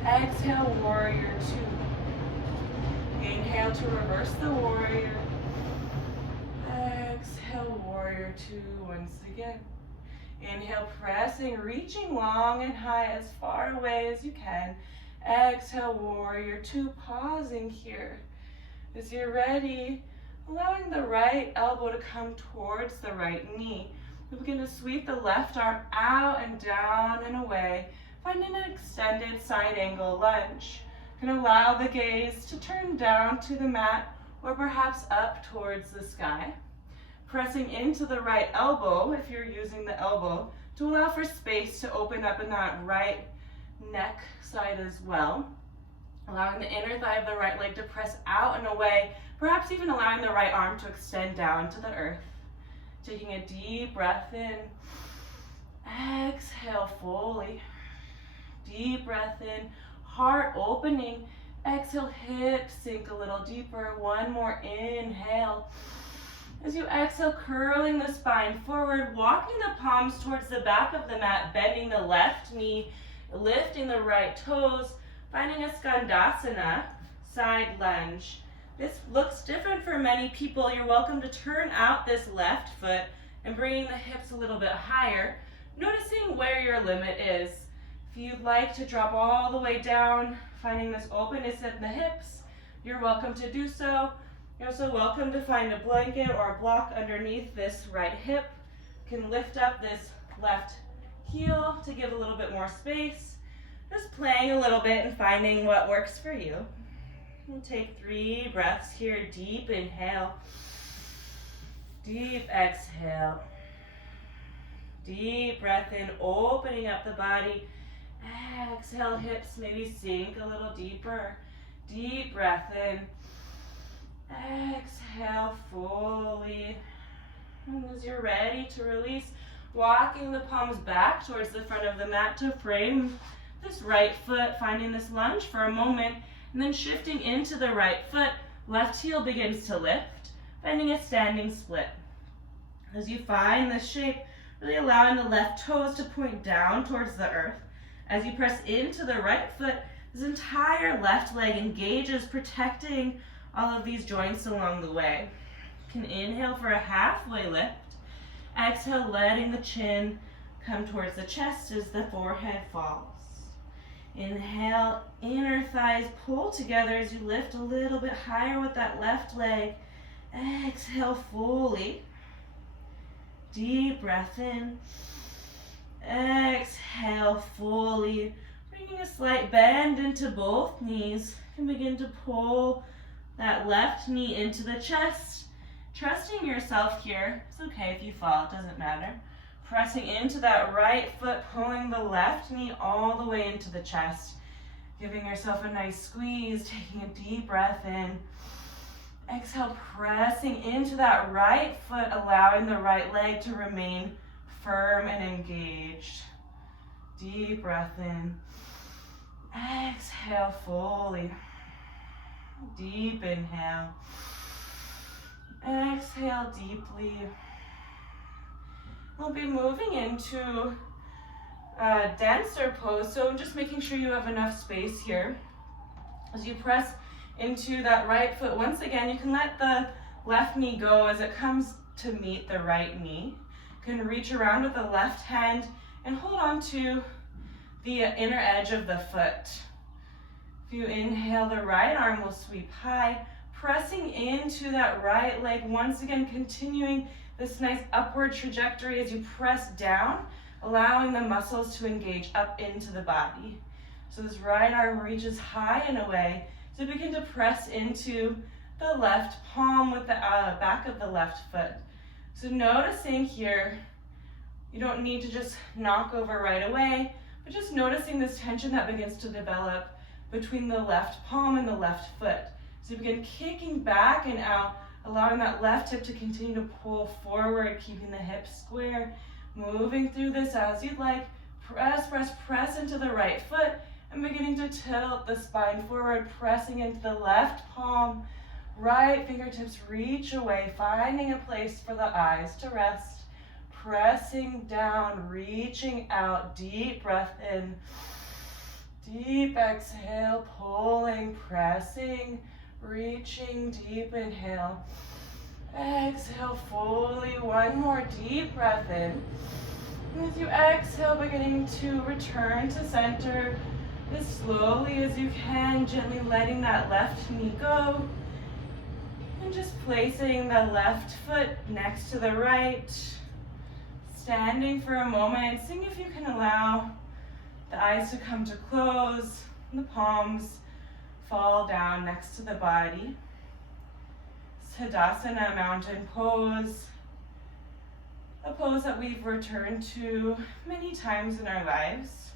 Exhale, warrior two. Inhale to reverse the warrior. Exhale, warrior two once again. Inhale, pressing, reaching long and high as far away as you can. Exhale, warrior two, pausing here. As you're ready, allowing the right elbow to come towards the right knee. We begin to sweep the left arm out and down and away, finding an extended side angle lunge. You can allow the gaze to turn down to the mat or perhaps up towards the sky. Pressing into the right elbow, if you're using the elbow, to allow for space to open up in that right neck side as well. Allowing the inner thigh of the right leg to press out and away, perhaps even allowing the right arm to extend down to the earth. Taking a deep breath in. Exhale fully. Deep breath in. Heart opening. Exhale, hips sink a little deeper. One more inhale. As you exhale, curling the spine forward, walking the palms towards the back of the mat, bending the left knee, lifting the right toes, finding a Skandasana, side lunge. This looks different for many people. You're welcome to turn out this left foot and bringing the hips a little bit higher, noticing where your limit is. If you'd like to drop all the way down, finding this openness in the hips, you're welcome to do so. You're also welcome to find a blanket or a block underneath this right hip. You can lift up this left heel to give a little bit more space. Just playing a little bit and finding what works for you. We'll take 3 breaths here. Deep inhale. Deep exhale. Deep breath in, opening up the body. Exhale, hips maybe sink a little deeper. Deep breath in. Exhale fully. And as you're ready to release, walking the palms back towards the front of the mat to frame this right foot, finding this lunge for a moment, and then shifting into the right foot, left heel begins to lift, finding a standing split. As you find this shape, really allowing the left toes to point down towards the earth. As you press into the right foot, this entire left leg engages, protecting all of these joints along the way. You can inhale for a halfway lift. Exhale, letting the chin come towards the chest as the forehead falls. Inhale, inner thighs pull together as you lift a little bit higher with that left leg. Exhale fully. Deep breath in. Exhale fully. Bringing a slight bend into both knees. You can begin to pull that left knee into the chest. Trusting yourself here. It's okay if you fall, it doesn't matter. Pressing into that right foot, pulling the left knee all the way into the chest. Giving yourself a nice squeeze, taking a deep breath in. Exhale, pressing into that right foot, allowing the right leg to remain firm and engaged. Deep breath in. Exhale fully. Deep inhale. Exhale deeply. We'll be moving into a denser pose, so just making sure you have enough space here. As you press into that right foot, once again, you can let the left knee go as it comes to meet the right knee. You can reach around with the left hand and hold on to the inner edge of the foot. If you inhale, the right arm will sweep high, pressing into that right leg, once again continuing this nice upward trajectory as you press down, allowing the muscles to engage up into the body. So this right arm reaches high and away. So begin to press into the left palm with the back of the left foot. So noticing here, you don't need to just knock over right away, but just noticing this tension that begins to develop between the left palm and the left foot. So you begin kicking back and out, allowing that left hip to continue to pull forward, keeping the hips square, moving through this as you'd like. Press, press, press into the right foot and beginning to tilt the spine forward, pressing into the left palm. Right fingertips reach away, finding a place for the eyes to rest. Pressing down, reaching out, deep breath in. Deep exhale, pulling, pressing, reaching, deep inhale. Exhale fully, one more deep breath in. And as you exhale, beginning to return to center, as slowly as you can, gently letting that left knee go. And just placing the left foot next to the right. Standing for a moment, seeing if you can allow the eyes to come to close, the palms fall down next to the body. Tadasana, mountain pose, a pose that we've returned to many times in our lives.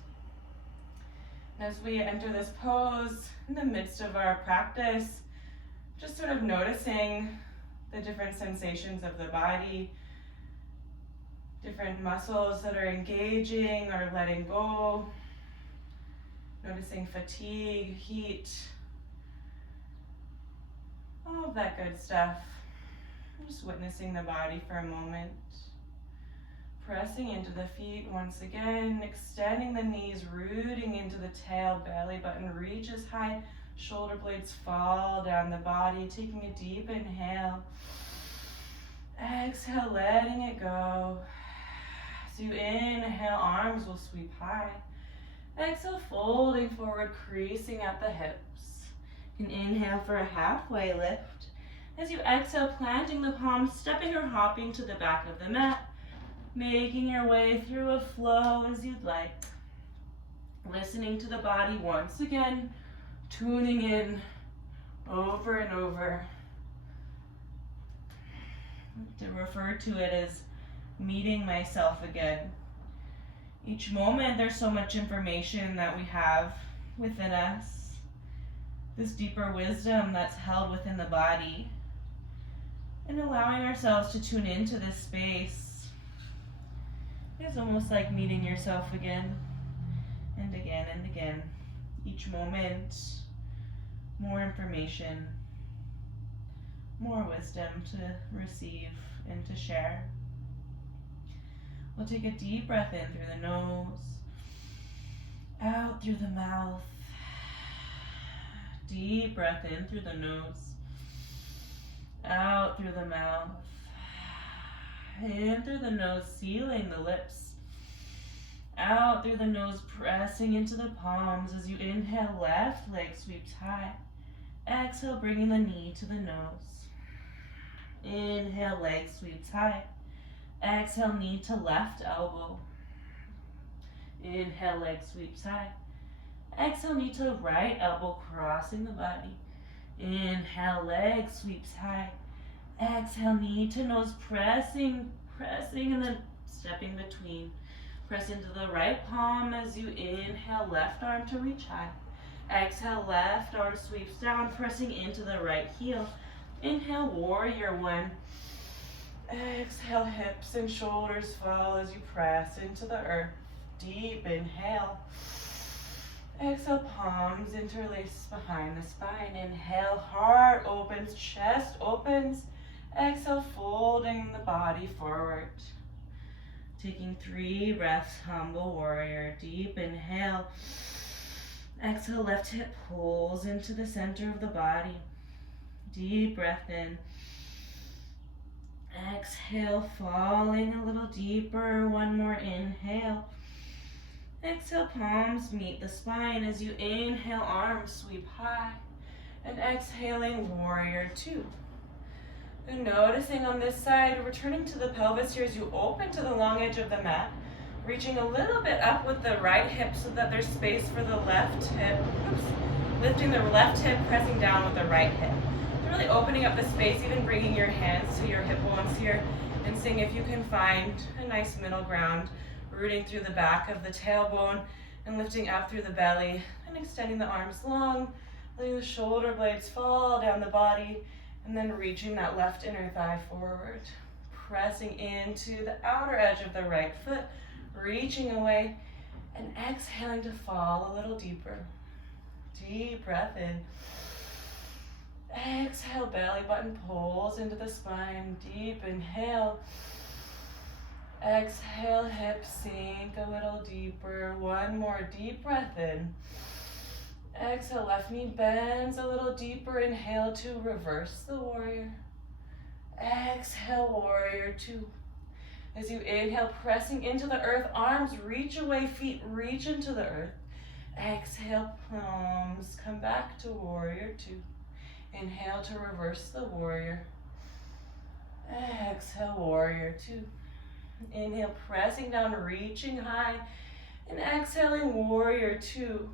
And as we enter this pose in the midst of our practice, just sort of noticing the different sensations of the body, different muscles that are engaging or letting go, noticing fatigue, heat, all of that good stuff. Just witnessing the body for a moment. Pressing into the feet once again, extending the knees, rooting into the tail, belly button reaches high, shoulder blades fall down the body, taking a deep inhale. Exhale, letting it go. As you inhale, arms will sweep high. Exhale, folding forward, creasing at the hips. You can inhale for a halfway lift. As you exhale, planting the palms, stepping or hopping to the back of the mat, making your way through a flow as you'd like. Listening to the body once again, tuning in over and over. To refer to it as meeting myself again. Each moment there's so much information that we have within us, this deeper wisdom that's held within the body, and allowing ourselves to tune into this space is almost like meeting yourself again and again and again. Each moment, more information, more wisdom to receive and to share. We'll take a deep breath in through the nose, out through the mouth. Deep breath in through the nose, out through the mouth. In through the nose, sealing the lips. Out through the nose, pressing into the palms. As you inhale, left leg sweeps high. Exhale, bringing the knee to the nose. Inhale, leg sweeps high. Exhale, knee to left elbow. Inhale, leg sweeps high. Exhale, knee to right elbow, crossing the body. Inhale, leg sweeps high. Exhale, knee to nose, pressing, and then stepping between. Press into the right palm as you inhale, left arm to reach high. Exhale, left arm sweeps down, pressing into the right heel. Inhale, warrior one. Exhale, hips and shoulders fall as you press into the earth. Deep inhale. Exhale, palms interlace behind the spine. Inhale, heart opens, chest opens. Exhale, folding the body forward. Taking 3 breaths, humble warrior. Deep inhale. Exhale, left hip pulls into the center of the body. Deep breath in. Exhale, falling a little deeper. One more inhale. Exhale, palms meet the spine as you inhale, arms sweep high. And exhaling, warrior two. And noticing on this side, returning to the pelvis here as you open to the long edge of the mat. Reaching a little bit up with the right hip so that there's space for the left hip. Oops. Lifting the left hip, pressing down with the right hip. Really opening up the space, even bringing your hands to your hip bones here and seeing if you can find a nice middle ground. Rooting through the back of the tailbone and lifting up through the belly and extending the arms long, letting the shoulder blades fall down the body and then reaching that left inner thigh forward. Pressing into the outer edge of the right foot, reaching away and exhaling to fall a little deeper. Deep breath in. Exhale, belly button pulls into the spine. Deep inhale. Exhale, hips sink a little deeper. One more deep breath in. Exhale, left knee bends a little deeper. Inhale to reverse the warrior. Exhale, warrior two. As you inhale, pressing into the earth, arms reach away, feet reach into the earth. Exhale, palms come back to warrior two. Inhale to reverse the warrior. Exhale, warrior two. Inhale, pressing down, reaching high, and exhaling, warrior two.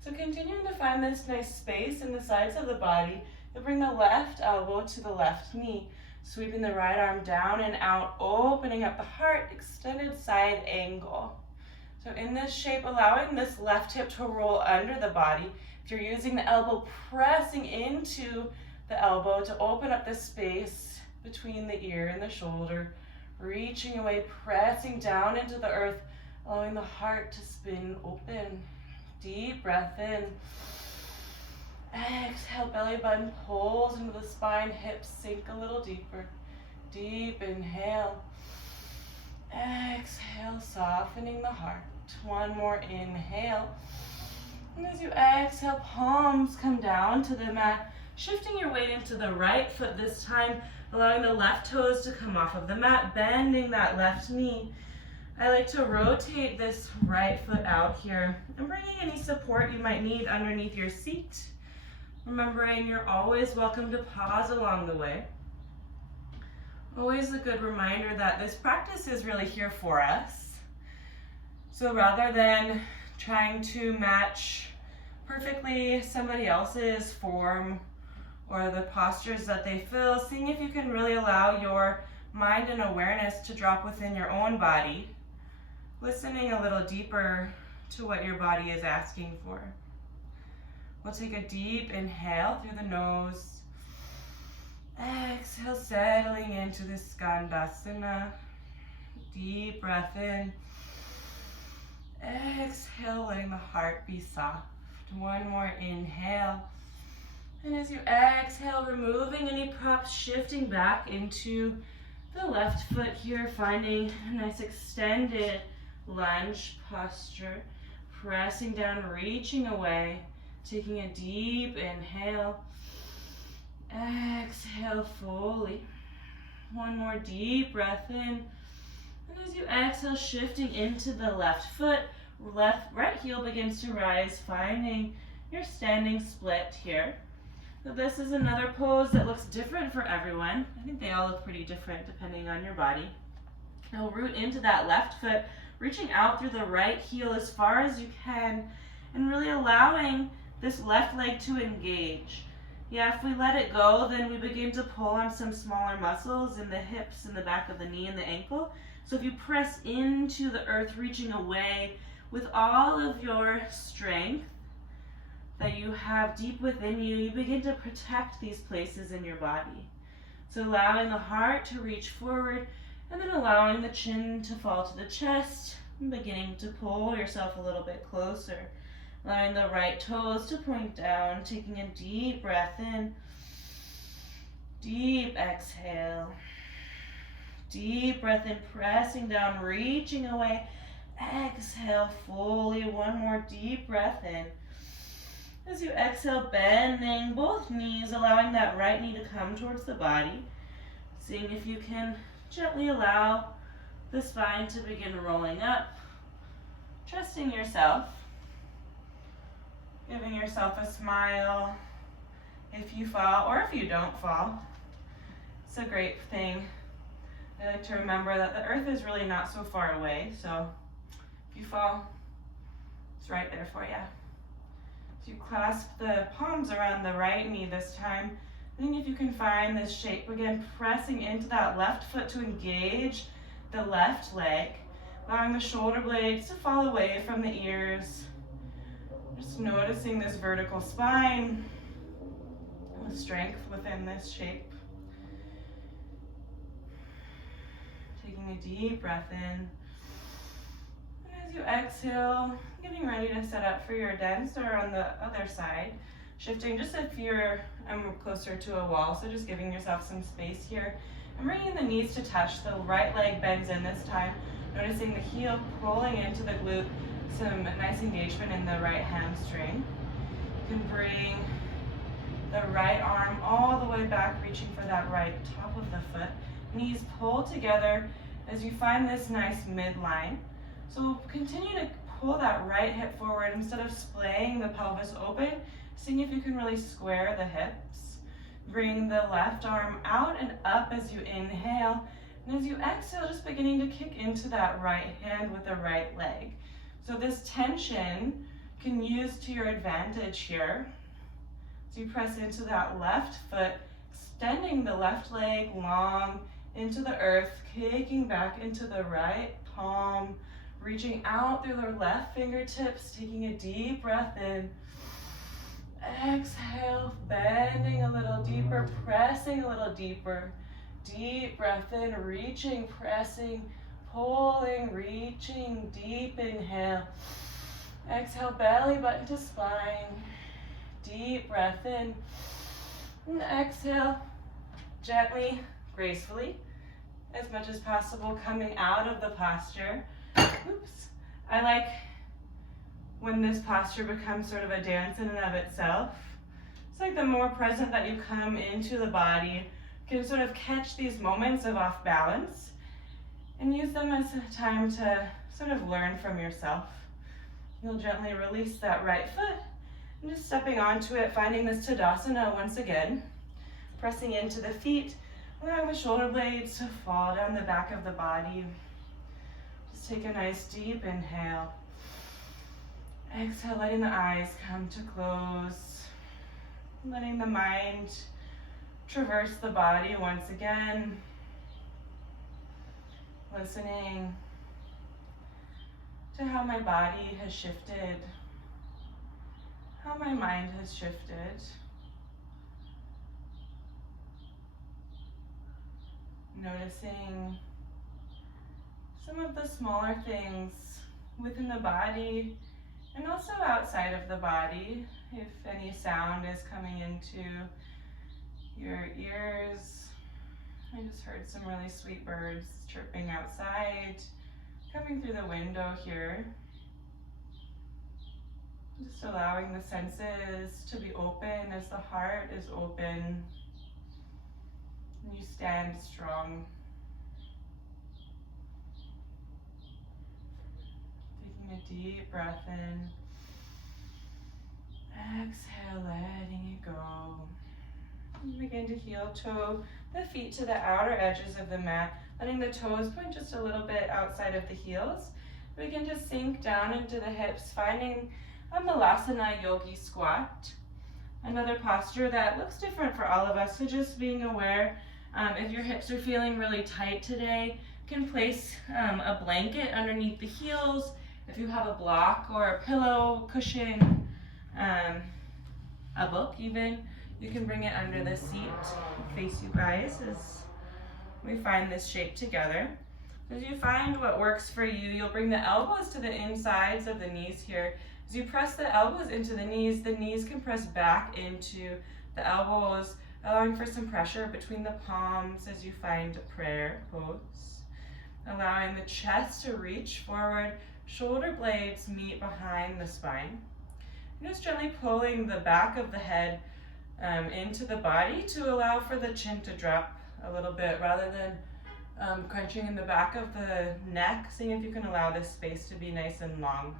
So continuing to find this nice space in the sides of the body. You'll bring the left elbow to the left knee, sweeping the right arm down and out, opening up the heart, extended side angle. So in this shape, allowing this left hip to roll under the body. If you're using the elbow, pressing into the elbow to open up the space between the ear and the shoulder, reaching away, pressing down into the earth, allowing the heart to spin open. Deep breath in. Exhale, belly button pulls into the spine, hips sink a little deeper. Deep inhale. Exhale, softening the heart. One more inhale. And as you exhale, palms come down to the mat, shifting your weight into the right foot this time, allowing the left toes to come off of the mat, bending that left knee. I like to rotate this right foot out here and bringing any support you might need underneath your seat. Remembering you're always welcome to pause along the way. Always a good reminder that this practice is really here for us. So rather than trying to match perfectly somebody else's form or the postures that they feel, seeing if you can really allow your mind and awareness to drop within your own body, listening a little deeper to what your body is asking for. We'll take a deep inhale through the nose. Exhale, settling into the Skandasana. Deep breath in. Exhale, letting the heart be soft. One more inhale. And as you exhale, removing any props, shifting back into the left foot here, finding a nice extended lunge posture. Pressing down, reaching away, taking a deep inhale. Exhale fully. One more deep breath in. And as you exhale, shifting into the left foot, right heel begins to rise, finding your standing split here. So this is another pose that looks different for everyone. I think they all look pretty different depending on your body. Now root into that left foot, reaching out through the right heel as far as you can, and really allowing this left leg to engage. Yeah, if we let it go, then we begin to pull on some smaller muscles in the hips and the back of the knee and the ankle. So if you press into the earth, reaching away with all of your strength that you have deep within you, you begin to protect these places in your body. So allowing the heart to reach forward, and then allowing the chin to fall to the chest, and beginning to pull yourself a little bit closer. Allowing the right toes to point down, taking a deep breath in. Deep exhale. Deep breath in, pressing down, reaching away. Exhale fully. One more deep breath in. As you exhale, bending both knees, allowing that right knee to come towards the body. Seeing if you can gently allow the spine to begin rolling up. Trusting yourself. Giving yourself a smile if you fall or if you don't fall. It's a great thing. I like to remember that the earth is really not so far away, so if you fall, it's right there for you. So you clasp the palms around the right knee this time. Seeing if you can find this shape. Again, pressing into that left foot to engage the left leg, allowing the shoulder blades to fall away from the ears. Just noticing this vertical spine, the strength within this shape. Taking a deep breath in. And as you exhale, getting ready to set up for your dance or on the other side. Shifting just if I'm closer to a wall, so just giving yourself some space here. And bringing the knees to touch, the right leg bends in this time. Noticing the heel pulling into the glute, some nice engagement in the right hamstring. You can bring the right arm all the way back, reaching for that right top of the foot. Knees pull together as you find this nice midline. So continue to pull that right hip forward instead of splaying the pelvis open. Seeing if you can really square the hips. Bring the left arm out and up as you inhale. And as you exhale, just beginning to kick into that right hand with the right leg. So this tension can use to your advantage here. So you press into that left foot, extending the left leg long into the earth, kicking back into the right palm, reaching out through the left fingertips, taking a deep breath in. Exhale, bending a little deeper, pressing a little deeper. Deep breath in, reaching, pressing, pulling, reaching, deep inhale. Exhale, belly button to spine. Deep breath in. And exhale, gently, gracefully, as much as possible, coming out of the posture. Oops. I like when this posture becomes sort of a dance in and of itself. It's like the more present that you come into the body, you can sort of catch these moments of off balance and use them as a time to sort of learn from yourself. You'll gently release that right foot and just stepping onto it, finding this Tadasana once again, pressing into the feet, allowing the shoulder blades to fall down the back of the body. Just take a nice deep inhale. Exhale, letting the eyes come to close. Letting the mind traverse the body once again. Listening to how my body has shifted, how my mind has shifted. Noticing some of the smaller things within the body and also outside of the body, if any sound is coming into your ears. I just heard some really sweet birds chirping outside, coming through the window here. Just allowing the senses to be open as the heart is open. And you stand strong. Taking a deep breath in. Exhale, letting it go. And begin to heel toe the feet to the outer edges of the mat, letting the toes point just a little bit outside of the heels. Begin to sink down into the hips, finding a Malasana Yogi squat. Another posture that looks different for all of us, so just being aware if your hips are feeling really tight today, you can place a blanket underneath the heels. If you have a block or a pillow, cushion, a book even, you can bring it under the seat. Face you guys as we find this shape together. As you find what works for you, you'll bring the elbows to the insides of the knees here. As you press the elbows into the knees can press back into the elbows, allowing for some pressure between the palms as you find a prayer pose. Allowing the chest to reach forward, shoulder blades meet behind the spine. And just gently pulling the back of the head into the body to allow for the chin to drop a little bit rather than crunching in the back of the neck, seeing if you can allow this space to be nice and long.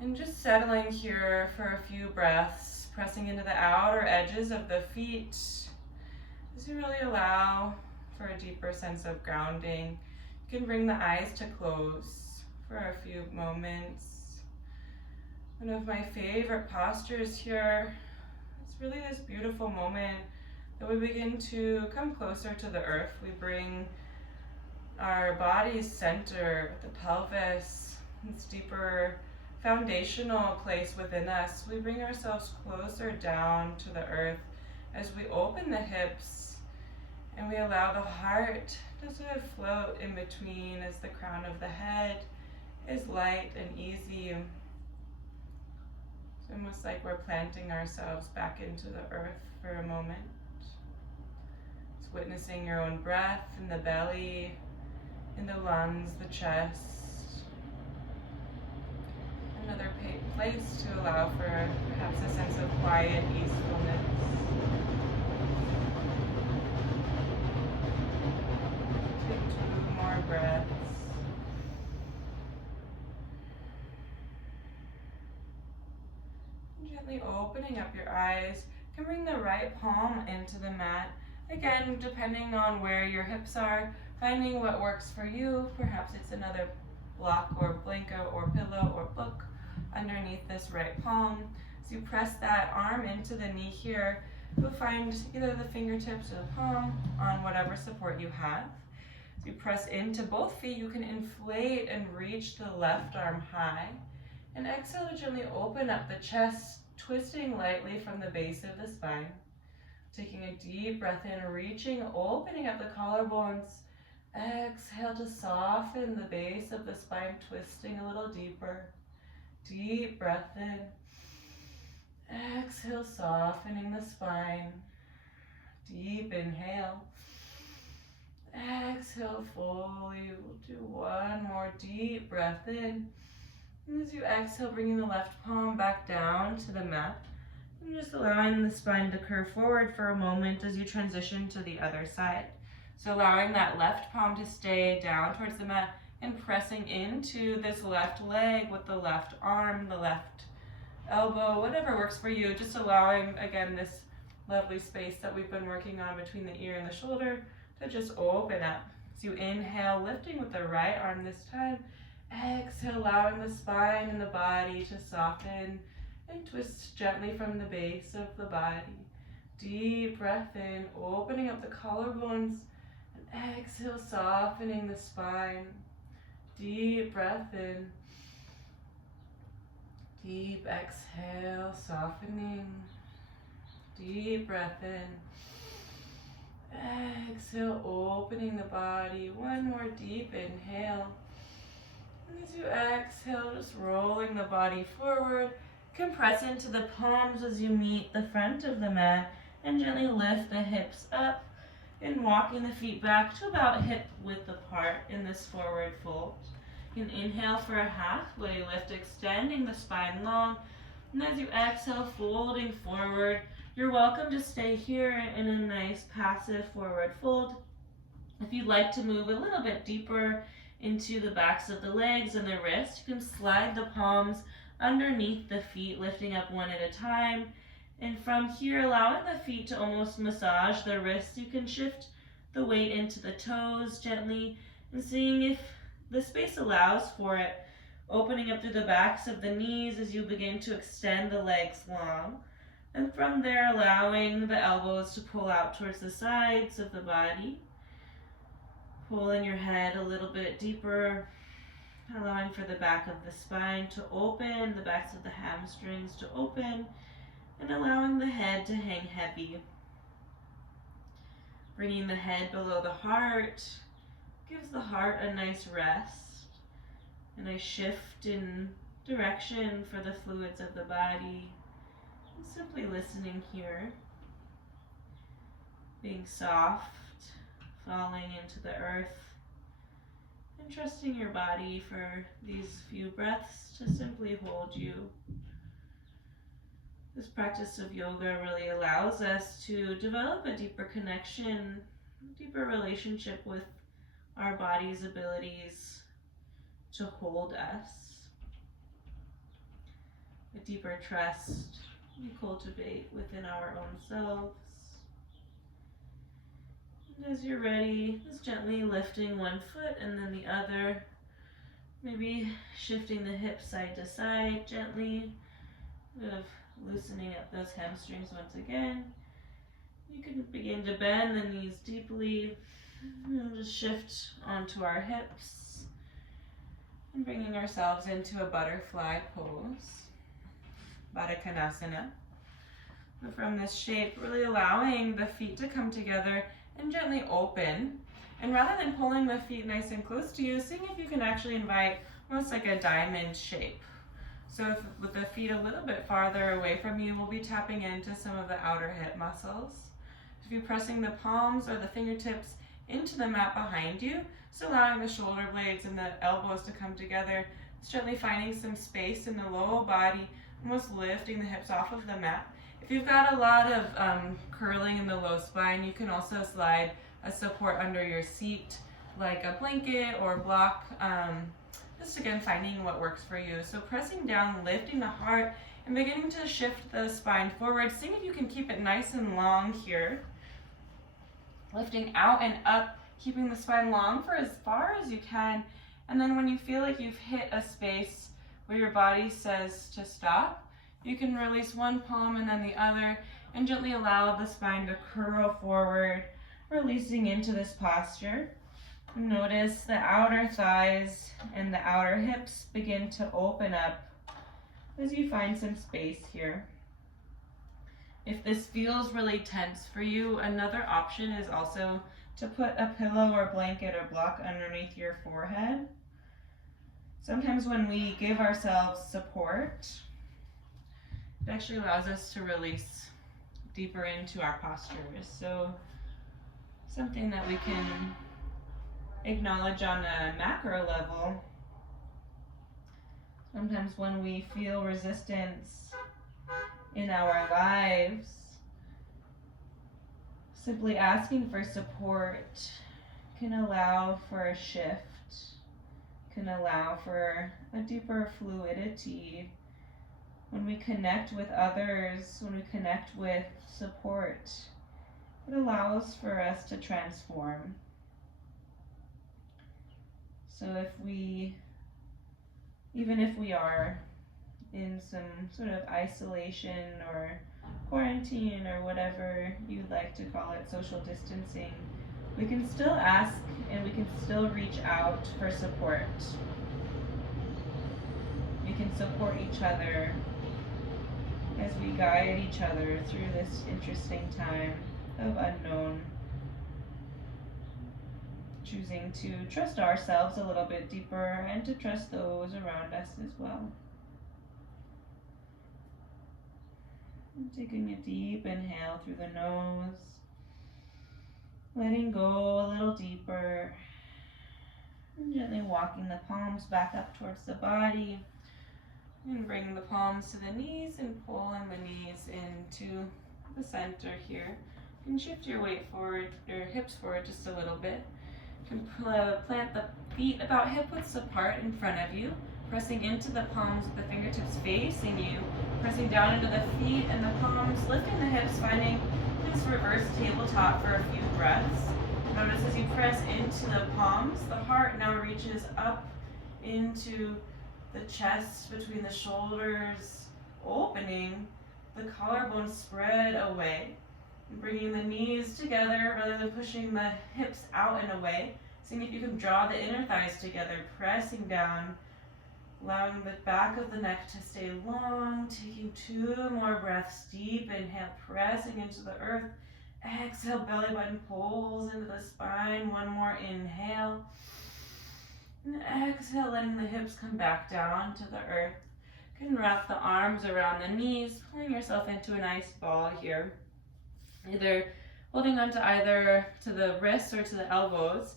And just settling here for a few breaths, pressing into the outer edges of the feet as you really allow for a deeper sense of grounding. You can bring the eyes to close for a few moments. One of my favorite postures here, it's really this beautiful moment that we begin to come closer to the earth. We bring our body's center, the pelvis, this deeper foundational place within us. We bring ourselves closer down to the earth as we open the hips and we allow the heart to sort of float in between as the crown of the head is light and easy. It's almost like we're planting ourselves back into the earth for a moment. It's witnessing your own breath in the belly, in the lungs, the chest. Another place to allow for perhaps a sense of quiet, easefulness. Take 2 more breaths. Gently opening up your eyes. You can bring the right palm into the mat. Again, depending on where your hips are, finding what works for you. Perhaps it's another block or blanket or pillow or book underneath this right palm. So you press that arm into the knee here. You'll find either the fingertips or the palm on whatever support you have. So you press into both feet. You can inflate and reach the left arm high. And exhale to gently open up the chest, twisting lightly from the base of the spine. Taking a deep breath in, reaching, opening up the collarbones. Exhale to soften the base of the spine, twisting a little deeper. Deep breath in. Exhale, softening the spine. Deep inhale. Exhale fully. We'll do one more deep breath in. And as you exhale, bringing the left palm back down to the mat. And just allowing the spine to curve forward for a moment as you transition to the other side. So allowing that left palm to stay down towards the mat and pressing into this left leg with the left arm, the left elbow, whatever works for you. Just allowing, again, this lovely space that we've been working on between the ear and the shoulder to just open up. So you inhale, lifting with the right arm this time. Exhale, allowing the spine and the body to soften and twist gently from the base of the body. Deep breath in, opening up the collarbones, and exhale, softening the spine. Deep breath in. Deep exhale, softening. Deep breath in. Exhale, opening the body. One more deep inhale. And as you exhale, just rolling the body forward. Compress into the palms as you meet the front of the mat and gently lift the hips up and walking the feet back to about hip width apart in this forward fold. You can inhale for a halfway lift, extending the spine long. And as you exhale, folding forward, you're welcome to stay here in a nice passive forward fold. If you'd like to move a little bit deeper into the backs of the legs and the wrists, you can slide the palms underneath the feet, lifting up one at a time. And from here, allowing the feet to almost massage the wrists, you can shift the weight into the toes gently and seeing if the space allows for it, opening up through the backs of the knees as you begin to extend the legs long. And from there, allowing the elbows to pull out towards the sides of the body. Pulling your head a little bit deeper, allowing for the back of the spine to open, the backs of the hamstrings to open, and allowing the head to hang heavy. Bringing the head below the heart gives the heart a nice rest, and a shift in direction for the fluids of the body. And simply listening here, being soft, falling into the earth, and trusting your body for these few breaths to simply hold you. This practice of yoga really allows us to develop a deeper connection, deeper relationship with our body's abilities to hold us. A deeper trust we cultivate within our own selves. And as you're ready, just gently lifting one foot and then the other, maybe shifting the hips side to side gently, of loosening up those hamstrings once again. You can begin to bend the knees deeply and just shift onto our hips and bringing ourselves into a butterfly pose, Baddha Konasana. And from this shape, really allowing the feet to come together and gently open. And rather than pulling the feet nice and close to you, seeing if you can actually invite almost like a diamond shape. So if, with the feet a little bit farther away from you, we'll be tapping into some of the outer hip muscles. If you're pressing the palms or the fingertips into the mat behind you, so allowing the shoulder blades and the elbows to come together, it's gently finding some space in the lower body, almost lifting the hips off of the mat. If you've got a lot of curling in the low spine, you can also slide a support under your seat, like a blanket or block. Just again, finding what works for you. So pressing down, lifting the heart, And beginning to shift the spine forward, seeing if you can keep it nice and long here. Lifting out and up, keeping the spine long for as far as you can. And then when you feel like you've hit a space where your body says to stop, you can release one palm and then the other and gently allow the spine to curl forward, releasing into this posture. Notice the outer thighs and the outer hips begin to open up as you find some space here. If this feels really tense for you, another option is also to put a pillow or blanket or block underneath your forehead. Sometimes when we give ourselves support, it actually allows us to release deeper into our postures. So something that we can acknowledge on a macro level. Sometimes when we feel resistance in our lives, simply asking for support can allow for a shift, can allow for a deeper fluidity. When we connect with others, when we connect with support, it allows for us to transform. So even if we are in some sort of isolation or quarantine or whatever you'd like to call it, social distancing, we can still ask and we can still reach out for support. We can support each other as we guide each other through this interesting time of unknown. Choosing to trust ourselves a little bit deeper and to trust those around us as well. And taking a deep inhale through the nose, letting go a little deeper, and gently walking the palms back up towards the body, and bringing the palms to the knees and pulling the knees into the center here. You can shift your weight forward, your hips forward just a little bit. You can plant the feet about hip widths apart in front of you, pressing into the palms with the fingertips facing you, pressing down into the feet and the palms, lifting the hips, finding this reverse tabletop for a few breaths. Notice as you press into the palms, the heart now reaches up into the chest between the shoulders, opening, the collarbones spread away. Bringing the knees together rather than pushing the hips out and away. Seeing if you can draw the inner thighs together, pressing down, allowing the back of the neck to stay long. Taking 2 more breaths, deep inhale, pressing into the earth. Exhale, belly button pulls into the spine. 1 more inhale. And exhale, letting the hips come back down to the earth. You can wrap the arms around the knees, pulling yourself into a nice ball here. Either holding on to either to the wrists or to the elbows.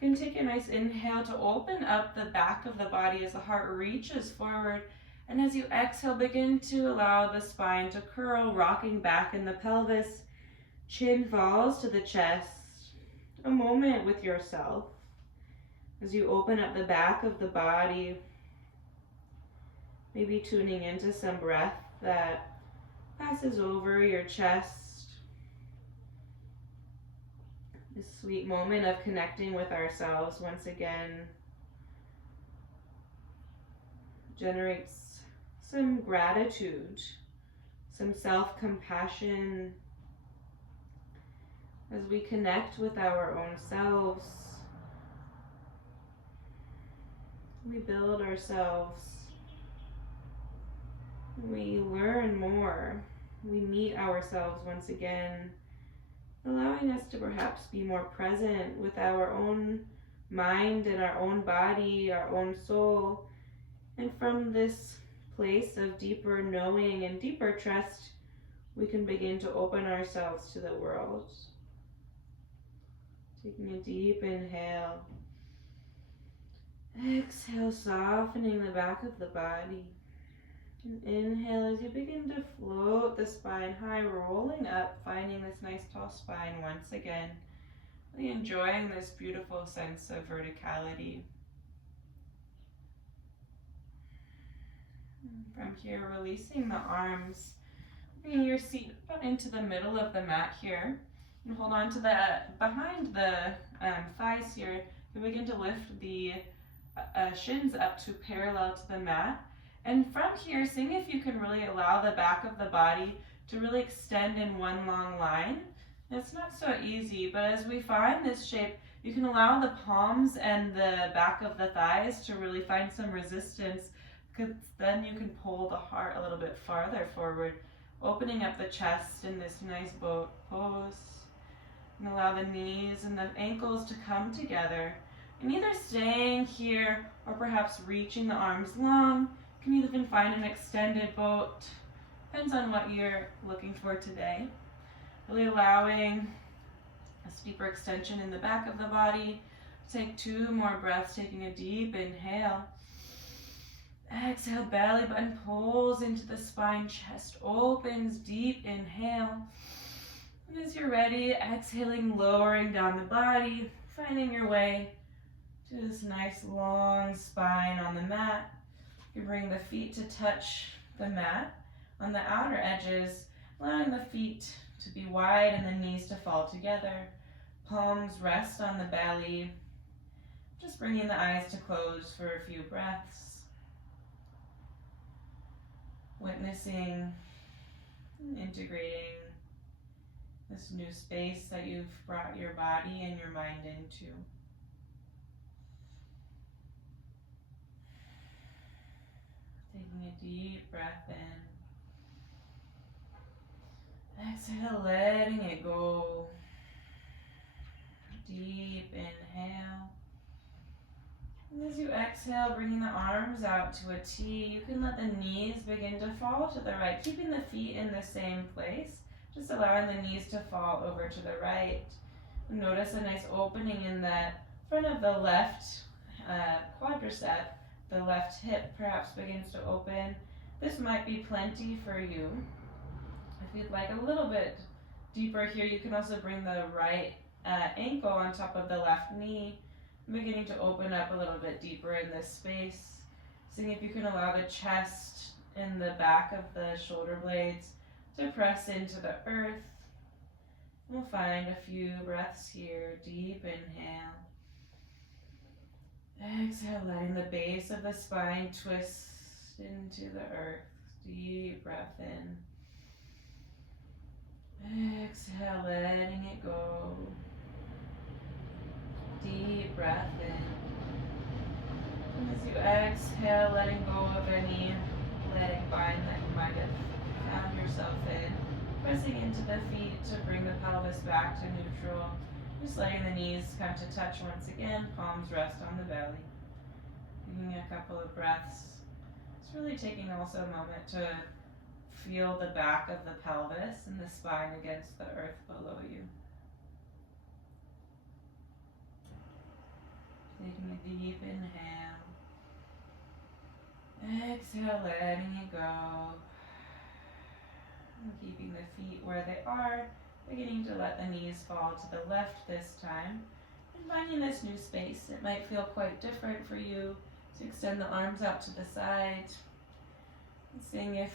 You can take a nice inhale to open up the back of the body as the heart reaches forward. And as you exhale, begin to allow the spine to curl, rocking back in the pelvis. Chin falls to the chest. A moment with yourself as you open up the back of the body. Maybe tuning into some breath that passes over your chest. This sweet moment of connecting with ourselves once again generates some gratitude, some self-compassion as we connect with our own selves. We build ourselves. We learn more. We meet ourselves once again, allowing us to perhaps be more present with our own mind and our own body, our own soul. And from this place of deeper knowing and deeper trust, we can begin to open ourselves to the world. Taking a deep inhale. Exhale, softening the back of the body. And inhale as you begin to float the spine high, rolling up, finding this nice tall spine once again. Really enjoying this beautiful sense of verticality. From here, releasing the arms, bringing your seat out into the middle of the mat here, and hold on to the behind the thighs here. You begin to lift the shins up to parallel to the mat, and from here, seeing if you can really allow the back of the body to really extend in one long line. It's not so easy, but as we find this shape, you can allow the palms and the back of the thighs to really find some resistance, because then you can pull the heart a little bit farther forward, opening up the chest in this nice boat pose. And allow the knees and the ankles to come together, and either staying here or perhaps reaching the arms long. You can even find an extended boat, depends on what you're looking for today. Really allowing a steeper extension in the back of the body. Take 2 more breaths, taking a deep inhale. Exhale, belly button pulls into the spine, chest opens, deep inhale. And as you're ready, exhaling, lowering down the body, finding your way to this nice long spine on the mat. You bring the feet to touch the mat on the outer edges, allowing the feet to be wide and the knees to fall together. Palms rest on the belly. Just bringing the eyes to close for a few breaths. Witnessing and integrating this new space that you've brought your body and your mind into. Taking a deep breath in. Exhale, letting it go. Deep inhale. And as you exhale, bringing the arms out to a T, you can let the knees begin to fall to the right, keeping the feet in the same place, just allowing the knees to fall over to the right. Notice a nice opening in the front of the left quadricep. The left hip perhaps begins to open. This might be plenty for you. If you'd like a little bit deeper here, you can also bring the right ankle on top of the left knee, beginning to open up a little bit deeper in this space. Seeing if you can allow the chest and the back of the shoulder blades to press into the earth. We'll find a few breaths here. Deep inhale. Exhale, letting the base of the spine twist into the earth. Deep breath in. Exhale, letting it go. Deep breath in. And as you exhale, letting go of any letting bind that you might have found yourself in. Pressing into the feet to bring the pelvis back to neutral. Just letting the knees come to touch once again. Palms rest on the belly. Taking a couple of breaths. It's really taking also a moment to feel the back of the pelvis and the spine against the earth below you. Taking a deep inhale. Exhale, letting it go. And keeping the feet where they are. Beginning to let the knees fall to the left this time. And finding this new space. It might feel quite different for you to extend the arms out to the side. And seeing if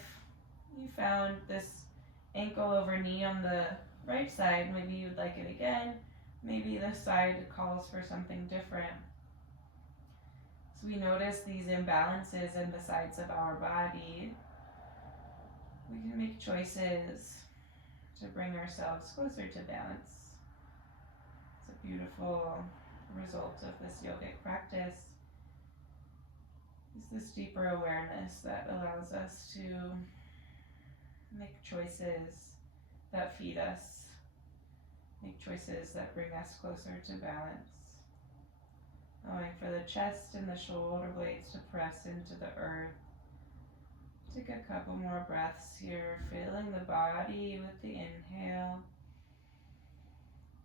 you found this ankle over knee on the right side. Maybe you'd like it again. Maybe the side calls for something different. So we notice these imbalances in the sides of our body. We can make choices to bring ourselves closer to balance. It's a beautiful result of this yogic practice. It's this deeper awareness that allows us to make choices that feed us, make choices that bring us closer to balance. Allowing for the chest and the shoulder blades to press into the earth. Take a couple more breaths here, filling the body with the inhale.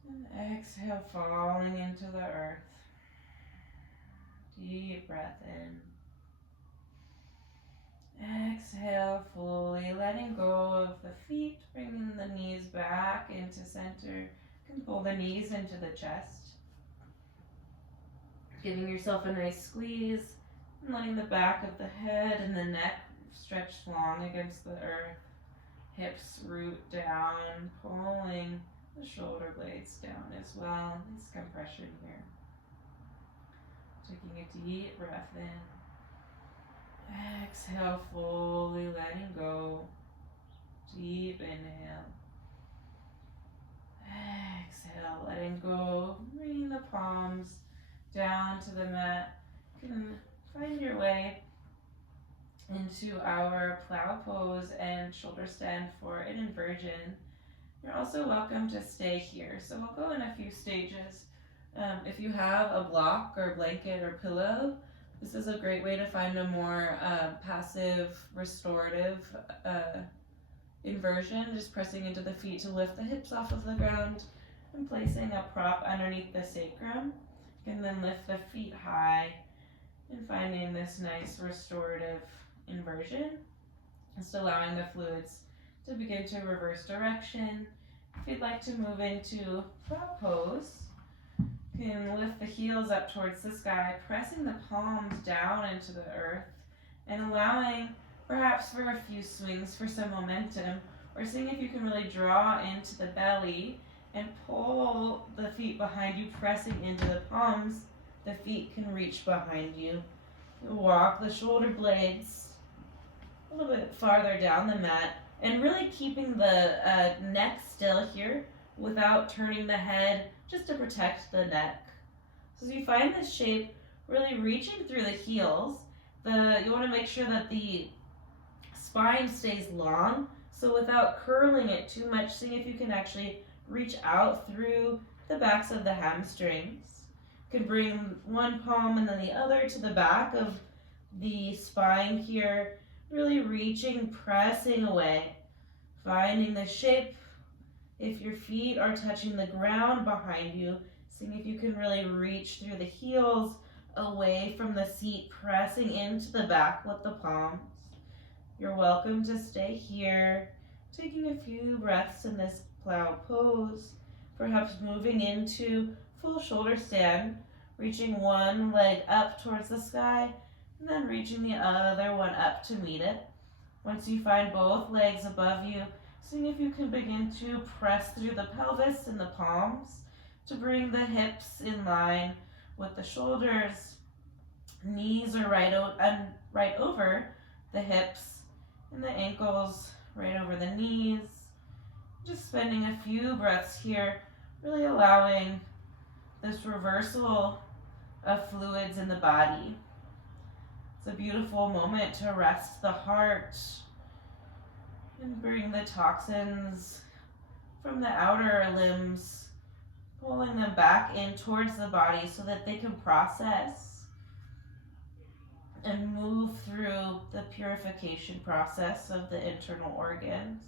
And exhale, falling into the earth. Deep breath in. Exhale, fully letting go of the feet, bringing the knees back into center. You can pull the knees into the chest. Giving yourself a nice squeeze and letting the back of the head and the neck stretched long against the earth. Hips root down, pulling the shoulder blades down as well. Nice compression here. Taking a deep breath in. Exhale, fully letting go. Deep inhale. Exhale, letting go. Bringing the palms down to the mat. You can find your way into our plow pose and shoulder stand for an inversion. You're also welcome to stay here. So we'll go in a few stages. If you have a block or blanket or pillow, this is a great way to find a more passive, restorative inversion, just pressing into the feet to lift the hips off of the ground and placing a prop underneath the sacrum. You can then lift the feet high and finding this nice restorative inversion. Just allowing the fluids to begin to reverse direction. If you'd like to move into frog pose, you can lift the heels up towards the sky, pressing the palms down into the earth and allowing perhaps for a few swings for some momentum, or seeing if you can really draw into the belly and pull the feet behind you, pressing into the palms. The feet can reach behind you. Walk the shoulder blades a little bit farther down the mat and really keeping the neck still here without turning the head, just to protect the neck. So as you find this shape, really reaching through the heels, you want to make sure that the spine stays long, so without curling it too much, seeing if you can actually reach out through the backs of the hamstrings. You can bring one palm and then the other to the back of the spine here, really reaching, pressing away, finding the shape. If your feet are touching the ground behind you, seeing if you can really reach through the heels away from the seat, pressing into the back with the palms. You're welcome to stay here, taking a few breaths in this plow pose, perhaps moving into full shoulder stand, reaching one leg up towards the sky, and then reaching the other one up to meet it. Once you find both legs above you, seeing if you can begin to press through the pelvis and the palms to bring the hips in line with the shoulders. Knees are right over the hips and the ankles right over the knees. Just spending a few breaths here, really allowing this reversal of fluids in the body. It's a beautiful moment to rest the heart and bring the toxins from the outer limbs, pulling them back in towards the body so that they can process and move through the purification process of the internal organs.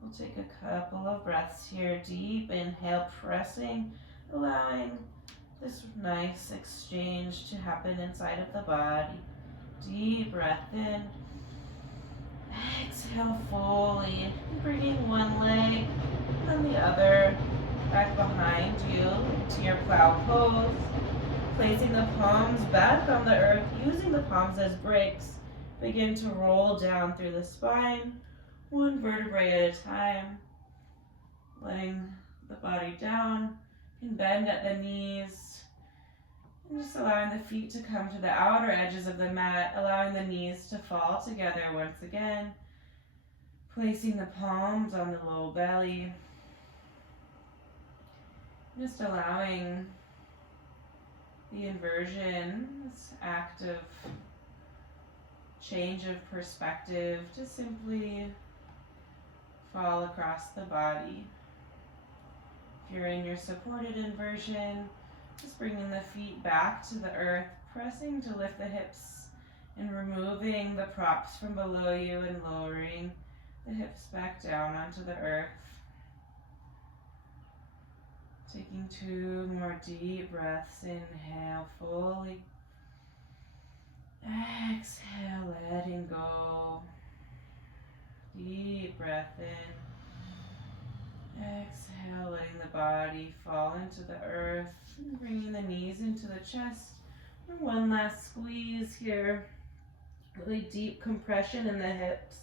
We'll take a couple of breaths here. Deep inhale, pressing, allowing this nice exchange to happen inside of the body. Deep breath in. Exhale fully, bringing one leg and the other back behind you to your plow pose. Placing the palms back on the earth, using the palms as brakes. Begin to roll down through the spine, one vertebrae at a time. Letting the body down, you can bend at the knees. And just allowing the feet to come to the outer edges of the mat, allowing the knees to fall together once again. Placing the palms on the low belly. Just allowing the inversion, this act of change of perspective, to simply fall across the body. If you're in your supported inversion, just bringing the feet back to the earth, pressing to lift the hips and removing the props from below you and lowering the hips back down onto the earth. Taking 2 more deep breaths. Inhale fully. Exhale, letting go. Deep breath in. Exhale, letting the body fall into the earth. And bringing the knees into the chest. And one last squeeze here. Really deep compression in the hips.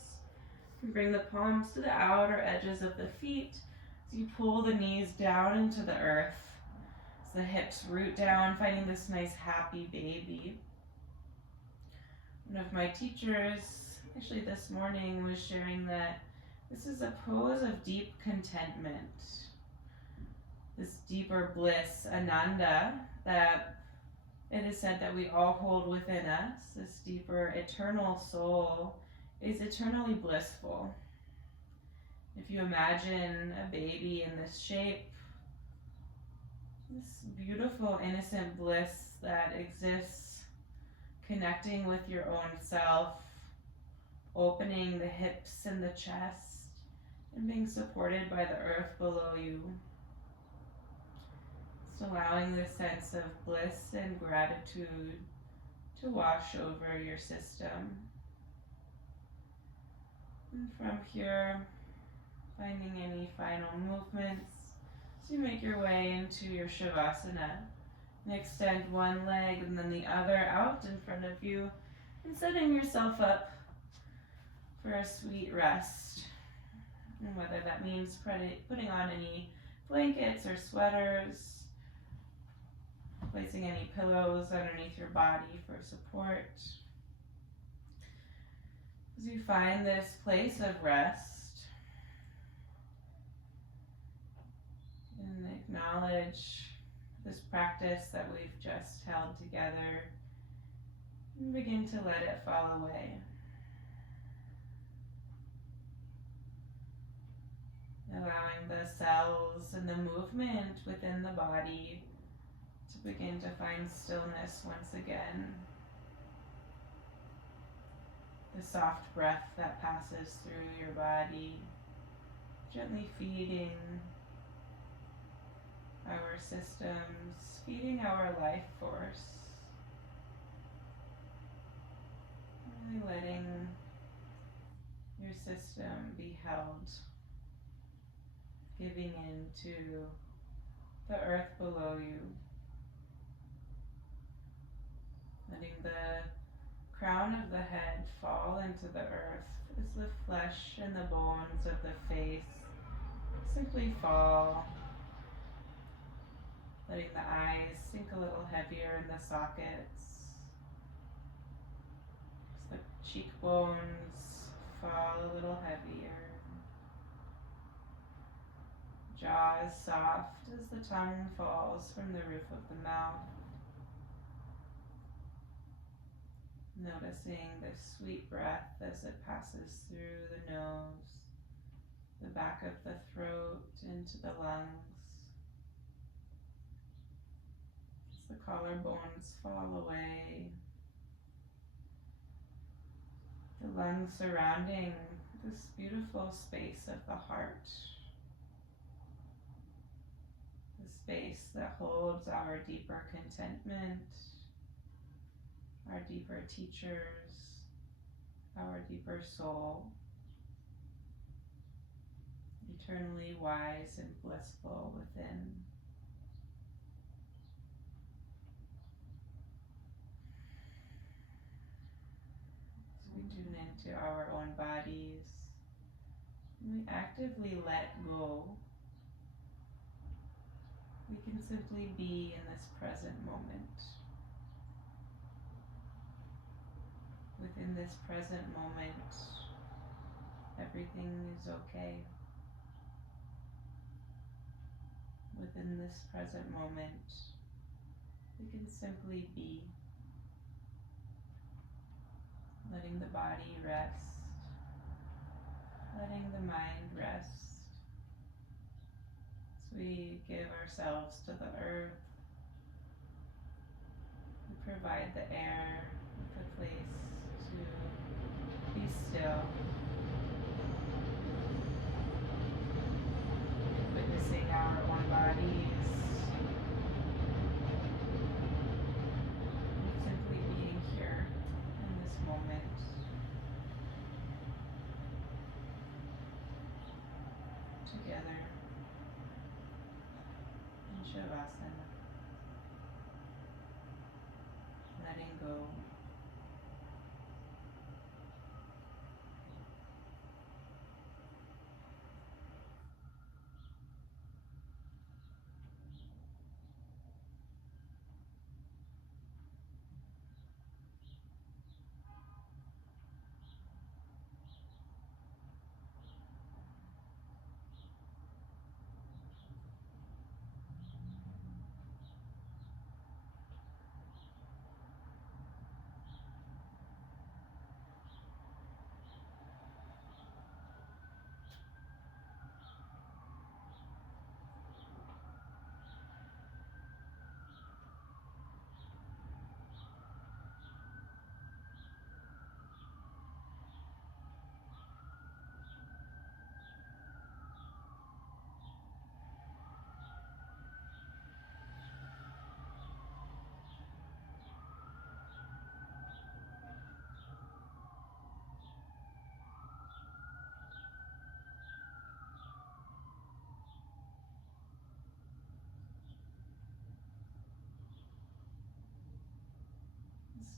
Bring the palms to the outer edges of the feet as you pull the knees down into the earth. As the hips root down, finding this nice happy baby. One of my teachers, actually this morning, was sharing that this is a pose of deep contentment. This deeper bliss, ananda, that it is said that we all hold within us. This deeper eternal soul is eternally blissful. If you imagine a baby in this shape, this beautiful innocent bliss that exists, connecting with your own self, opening the hips and the chest, and being supported by the earth below you. Just allowing this sense of bliss and gratitude to wash over your system. And from here, finding any final movements as you make your way into your Shavasana. And extend one leg and then the other out in front of you, and setting yourself up for a sweet rest. And whether that means putting on any blankets or sweaters, placing any pillows underneath your body for support. As you find this place of rest, and acknowledge this practice that we've just held together, and begin to let it fall away. Allowing the cells and the movement within the body to begin to find stillness once again. The soft breath that passes through your body, gently feeding our systems, feeding our life force. Really letting your system be held, giving into the earth below you. Letting the crown of the head fall into the earth as the flesh and the bones of the face simply fall. Letting the eyes sink a little heavier in the sockets. As the cheekbones fall a little heavier. Jaw is soft as the tongue falls from the roof of the mouth. Noticing this sweet breath as it passes through the nose, the back of the throat, into the lungs. As the collarbones fall away, the lungs surrounding this beautiful space of the heart. The space that holds our deeper contentment, our deeper teachers, our deeper soul, eternally wise and blissful within. As we tune into our own bodies, and we actively let go, we can simply be in this present moment. Within this present moment, everything is okay. Within this present moment, we can simply be, letting the body rest, letting the mind rest, as we give ourselves to the earth, we provide the air, the place to be still, witnessing our own bodies, and simply being here in this moment. Together in Shavasana, letting go.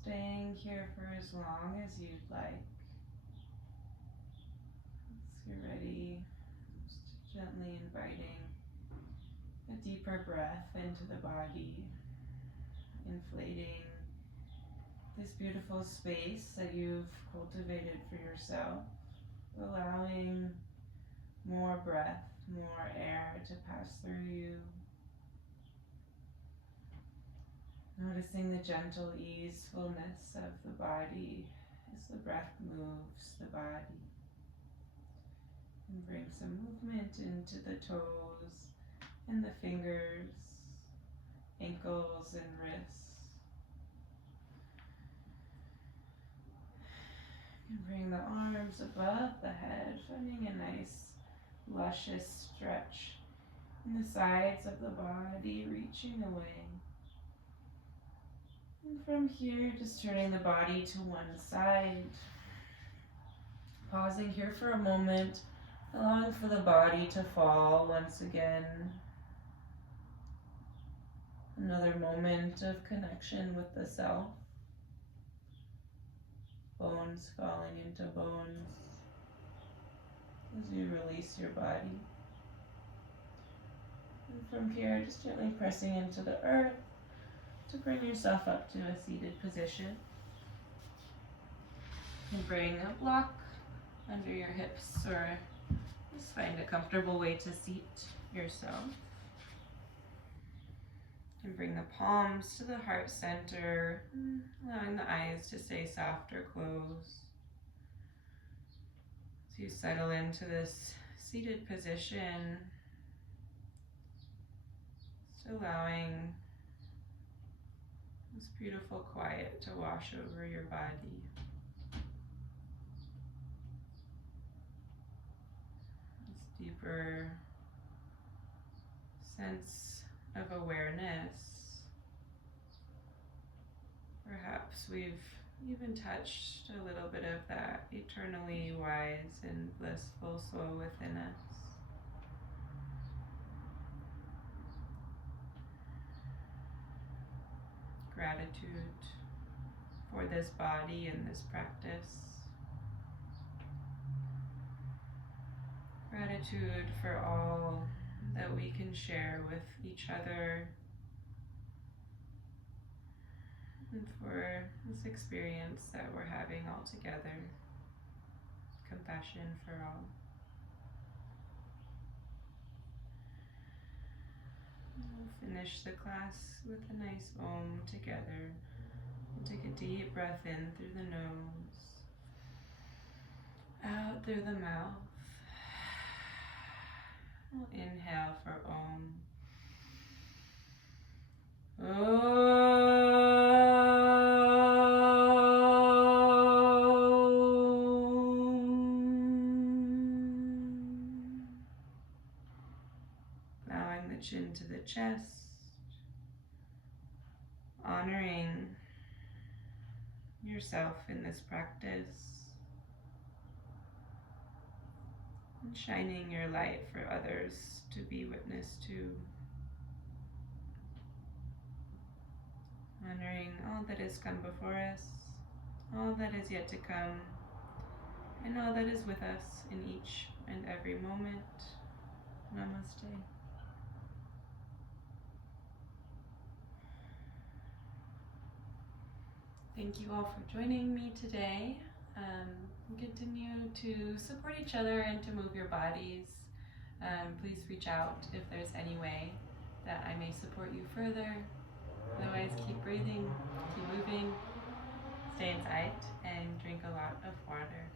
Staying here for as long as you'd like. Once you're ready, just gently inviting a deeper breath into the body, inflating this beautiful space that you've cultivated for yourself, allowing more breath, more air to pass through you. Noticing the gentle easefulness of the body as the breath moves the body. And bring some movement into the toes and the fingers, ankles and wrists. And bring the arms above the head, finding a nice luscious stretch in the sides of the body, reaching away. And from here, just turning the body to one side. Pausing here for a moment, allowing for the body to fall once again. Another moment of connection with the self. Bones falling into bones as you release your body. And from here, just gently pressing into the earth to bring yourself up to a seated position. And bring a block under your hips, or just find a comfortable way to seat yourself. And bring the palms to the heart center, allowing the eyes to stay soft or closed. As you settle into this seated position, just allowing this beautiful quiet to wash over your body. This deeper sense of awareness. Perhaps we've even touched a little bit of that eternally wise and blissful soul within us. Gratitude for this body and this practice. Gratitude for all that we can share with each other, and for this experience that we're having all together. Compassion for all. We'll finish the class with a nice Om together. We'll take a deep breath in through the nose, out through the mouth. We'll inhale for Om. Bowing the chin to the chest, honoring yourself in this practice, and shining your light for others to be witness to. Honoring all that has come before us, all that is yet to come, and all that is with us in each and every moment. Namaste. Thank you all for joining me today. Continue to support each other and to move your bodies. Please reach out if there's any way that I may support you further. Otherwise, keep breathing, keep moving, stay inside, and drink a lot of water.